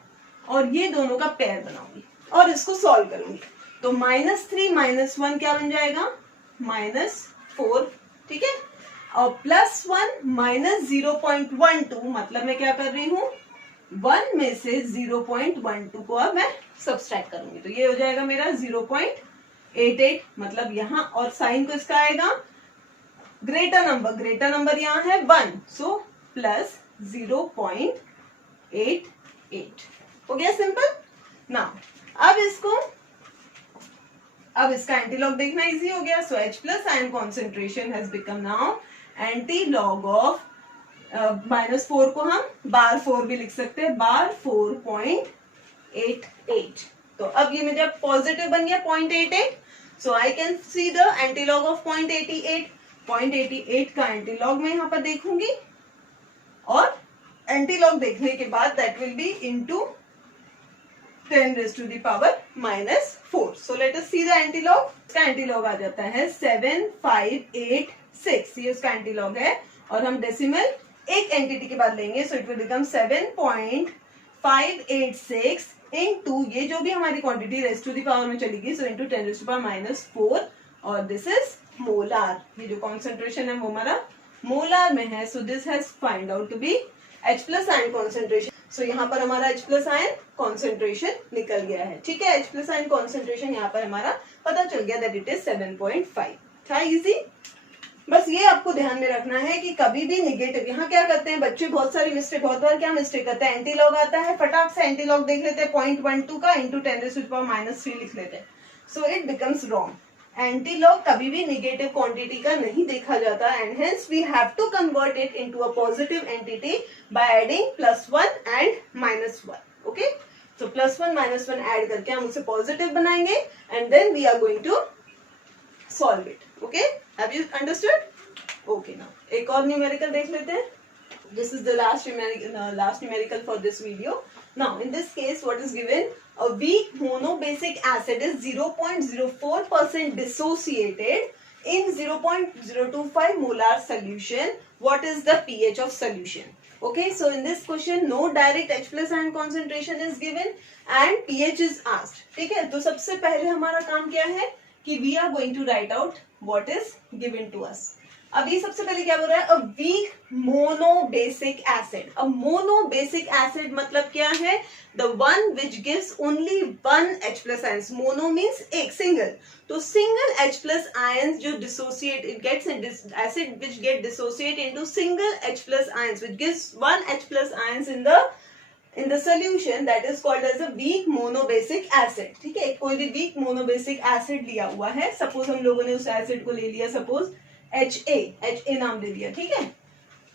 और ये दोनों का पेयर बनाऊंगी और इसको सॉल्व करूंगी। तो -3 -1 क्या बन जाएगा, -4, ठीक है, और +1 -0.12, मतलब मैं क्या कर रही हूँ, 1 में से 0.12 को अब मैं सब्सट्रैक्ट करूंगी, तो ये हो जाएगा मेरा 0.88, मतलब यहाँ, और साइन को इसका आएगा ग्रेटर नंबर यहाँ है 1, सो प्लस 0.88। हो गया सिंपल ना। अब इसका एंटीलॉग देखना इजी हो गया। So H plus ion concentration has become now antilog of -4 को हम बार 4 भी लिख सकते हैं, बार 4.88। तो अब ये मेरा पॉजिटिव बन गया 0.88, so I can see the antilog of 0.88। 0.88 का एंटीलॉग मैं यहाँ पर देखूंगी और एंटीलॉग देखने के बाद that will B into 10 raised to the power -4. So let us see the antilog. इसका एंटीलॉग आ जाता है 7586, ये उसका एंटीलॉग है, और हम डेसिमल एक एंटिटी के बाद लेंगे, so it will become 7.586 into ये जो भी हमारी quantity raised to the power में चलेगी, so into 10 raised to power -4, और दिस इज मोलार। ये जो कॉन्सेंट्रेशन है वो हमारा मोलार में है, so this has find out to be H plus ion concentration. So यहाँ पर हमारा H प्लस आयन कॉन्सेंट्रेशन निकल गया है, ठीक है, H प्लस आयन कॉन्सेंट्रेशन यहाँ पर हमारा पता चल गया दैट इट इज 7.5। था इजी। बस ये आपको ध्यान में रखना है कि कभी भी निगेटिव, यहाँ क्या करते हैं बच्चे, बहुत सारी मिस्टेक, बहुत बार क्या मिस्टेक करते हैं, एंटीलॉग आता है, फटाक से एंटीलॉग देख लेते हैं 0.12 का into 10 raised to the power -3 लिख लेते हैं, so it becomes wrong. Antilog कभी भी निगेटिव क्वांटिटी का नहीं देखा जाता, and hence we have to convert it into a positive entity by adding +1 and -1। Okay, तो +1 -1 ऐड करके हम उसे पॉजिटिव बनाएंगे and then we are going to solve it. Okay, have you understood? Okay, now एक और numerical देख लेते हैं। This is the last numerical for this video. Now, in this case, what is given? A weak monobasic acid is 0.04% dissociated in 0.025 molar solution. What is the pH of solution? Okay, so in this question, no direct H plus ion concentration is given and pH is asked. ठीक है, तो सबसे पहले हमारा काम क्या है कि we are going to write out what is given to us. अभी सबसे पहले क्या बोल रहा है, a weak monobasic acid. A monobasic acid मतलब क्या है, the one which gives only one H plus ions. Mono means एक, सिंगल, तो सिंगल H प्लस आयंस जो dissociate, it gets acid which get dissociate into single H plus ions which gives one H plus ions in the solution, that is called as a weak monobasic acid। ठीक है, कोई भी weak monobasic acid लिया हुआ है, suppose हम लोगों ने उस एसिड को ले लिया, सपोज HA नाम दे दिया, ठीक है,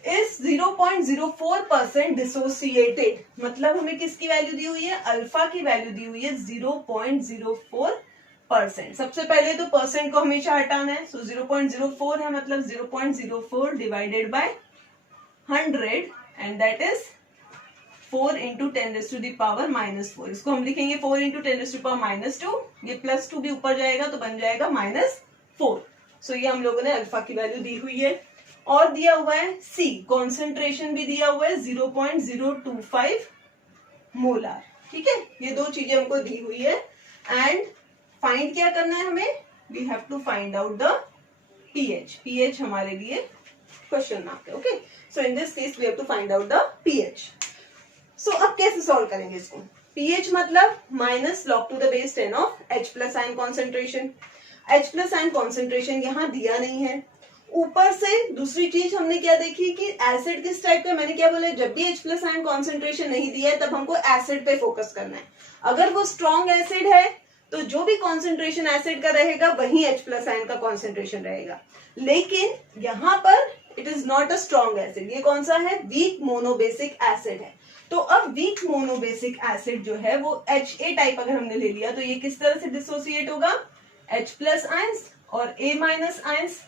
इस 0.04% डिसोसिएटेड, मतलब हमें किसकी वैल्यू दी हुई है, अल्फा की वैल्यू दी हुई है 0.04%। सबसे पहले तो परसेंट को हमेशा हटाना है, सो 0.04 है, मतलब 0.04 divided by 100 and that is 4 into 10 raised to the power -4। इसको हम लिखेंगे 4 into 10 raised to the power -2, ये +2 भी ऊपर जाएगा तो बन जाएगा -4। सो ये हम लोगों ने अल्फा की वैल्यू दी हुई है, और दिया हुआ है C, कॉन्सेंट्रेशन भी दिया हुआ है 0.025 मोलार। ठीक है, ये दो चीजें हमको दी हुई है, एंड फाइंड क्या करना है हमें, we have to find out the pH। pH हमारे लिए क्वेश्चन मार्क है। Okay, so in this case we have to find out the pH। सो अब कैसे सॉल्व करेंगे इसको, pH मतलब minus log to the base 10 of H plus ion concentration. H plus ion concentration यहाँ दिया नहीं है। ऊपर से दूसरी चीज हमने क्या देखी कि एसिड किस टाइप का, मैंने क्या बोला, जब भी H प्लस आयन कॉन्सेंट्रेशन नहीं दिया है तब हमको एसिड पे फोकस करना है। अगर वो स्ट्रॉन्ग एसिड है तो जो भी कॉन्सेंट्रेशन एसिड का रहेगा वही H प्लस आयन का कॉन्सेंट्रेशन रहेगा। लेकिन यहाँ पर it is not a strong acid, ये कौन सा है, वीक मोनोबेसिक एसिड है। तो अब वीक मोनोबेसिक एसिड जो है वो HA टाइप अगर हमने ले लिया तो ये किस तरह से डिसोसिएट होगा, H प्लस आयंस और A माइनस आयंस,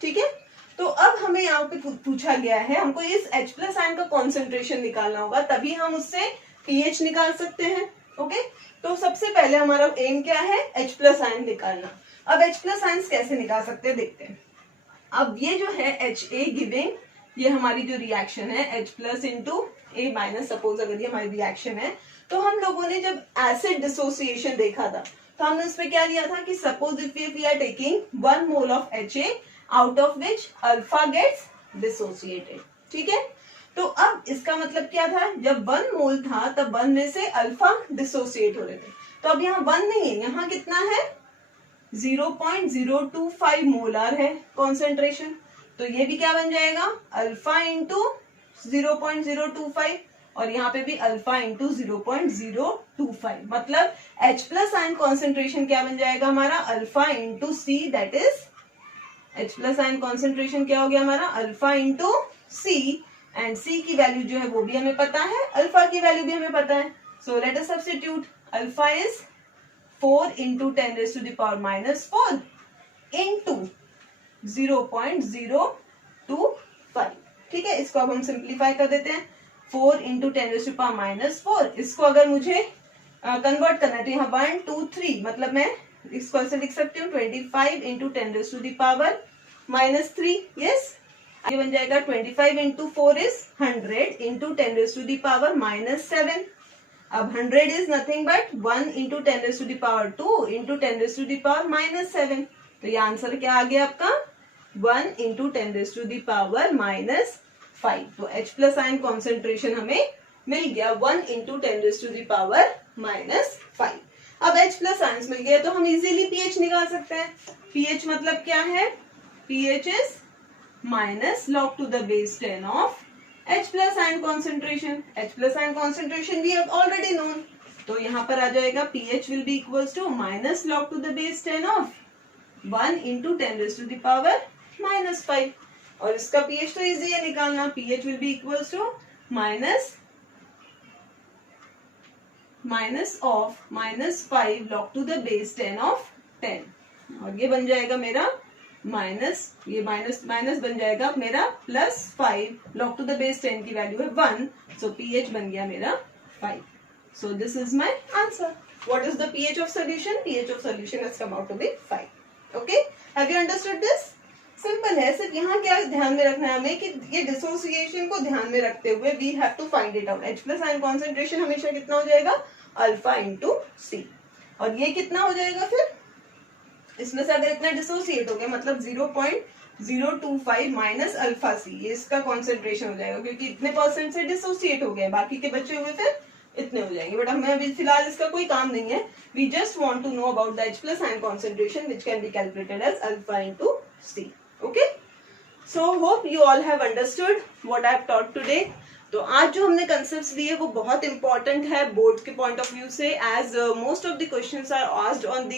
ठीक है। तो अब हमें यहाँ पे पूछा गया है, हमको इस H प्लस आयन का कॉन्सेंट्रेशन निकालना होगा, तभी हम उससे pH निकाल सकते हैं। ओके, तो सबसे पहले हमारा एम क्या है, H प्लस आयन निकालना। अब H प्लस आयंस कैसे निकाल सकते हैं देखते हैं। अब ये जो है HA गिविंग, ये हमारी जो रिएक्शन है H plus into A minus, suppose अगर ये हमारी रिएक्शन है, तो हम लोगों ने जब एसिड डिसोसिएशन देखा था तो हमने उसमें क्या लिया था कि suppose if we are taking 1 mole of HA out of which alpha gets dissociated, ठीक है। तो अब इसका मतलब क्या था, जब 1 मोल था तब 1 में से अल्फा डिसोसिएट हो रहे थे, तो अब यहाँ 1 नहीं है, यहाँ कितना है 0.025 मोलर है कॉन्सेंट्रेशन। तो ये भी क्या बन जाएगा, अल्फा इंटू 0.025 और यहाँ पे भी अल्फा इंटू 0.025, मतलब H प्लस आयन कॉन्सेंट्रेशन क्या बन जाएगा हमारा, alpha into C, that is H plus ion concentration क्या हो गया हमारा, alpha into C, and C की वैल्यू जो है वो भी हमें पता है, अल्फा की वैल्यू भी हमें पता है। So let us substitute, alpha is 4 into 10 raise to the power minus 4 into 0.025, ठीक है। इसको अब हम सिंप्लीफाई कर देते हैं, 4 into 10 raise to power minus 4, इसको अगर मुझे कन्वर्ट करना है तो यहाँ 1 2 3, मतलब मैं इसको ऐसे लिख सकती हूँ 25 into 10 raise to the power minus 3, yes. ये बन जाएगा 25 into 4 is 100 into 10 raise to the power minus 7। अब 100 is nothing but 1 into 10 raise to the power 2 into 10 raise to the power minus 7। तो ये आंसर क्या आ गया आपका, 1 into 10 raise to the power minus 5। तो H प्लस आयन कॉन्सेंट्रेशन हमें मिल गया 1 into 10 raise to the power minus 5। अब H प्लस आयंस मिल गया तो हम इजीली pH निकाल सकते हैं। pH मतलब क्या है, pH is minus log to the base 10 of H plus ion concentration. H plus ion concentration we have already known, तो यहाँ पर आ जाएगा pH will be equals to minus log to the base 10 of 1 into 10 raise to the power minus 5। और इसका pH तो easy है निकालना, pH will be equals to minus of minus 5 log to the base 10 of 10, और ये बन जाएगा मेरा माइनस, ये माइनस माइनस बन जाएगा मेरा plus 5 log to the base 10 की वैल्यू है 1, सो pH बन गया मेरा 5। So this is my answer. What is the pH of solution, pH of solution has come out to be 5। Okay, have you understood this? Simple है, सिर्फ यहाँ क्या ध्यान में रखना है हमें कि ये डिसोसिएशन को ध्यान में रखते हुए we have to find it out. H plus ion concentration हमेशा कितना हो जाएगा, अल्फा इंटू सी, और ये कितना हो जाएगा फिर, इसमें से अगर इतना डिसोसिएट हो गया मतलब 0.025 माइनस अल्फा सी, ये इसका कॉन्सेंट्रेशन हो जाएगा, क्योंकि इतने परसेंट से डिसोसिएट हो गए, बाकी के बचे हुए फिर इतने हो जाएंगे। बट हमें अभी फिलहाल इसका कोई काम नहीं है, we just want to know about the H plus ion concentration which can be calculated as alpha into C. Okay, so hope you all have understood what I have taught today. तो आज जो हमने concepts दिए वो बहुत important है board के point of view से, as most of the questions are asked on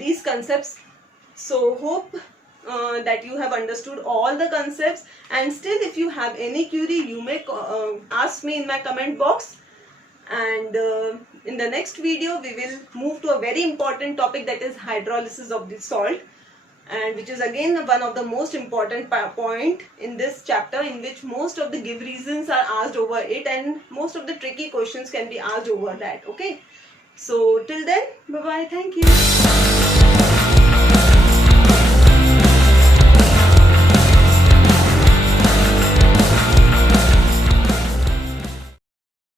these concepts. So hope that you have understood all the concepts, and still if you have any query you may ask me in my comment box, and in the next video we will move to a very important topic, that is hydrolysis of the salt, and which is again one of the most important point in this chapter, in which most of the give reasons are asked over it and most of the tricky questions can be asked over that. Okay, so till then, bye bye, thank you.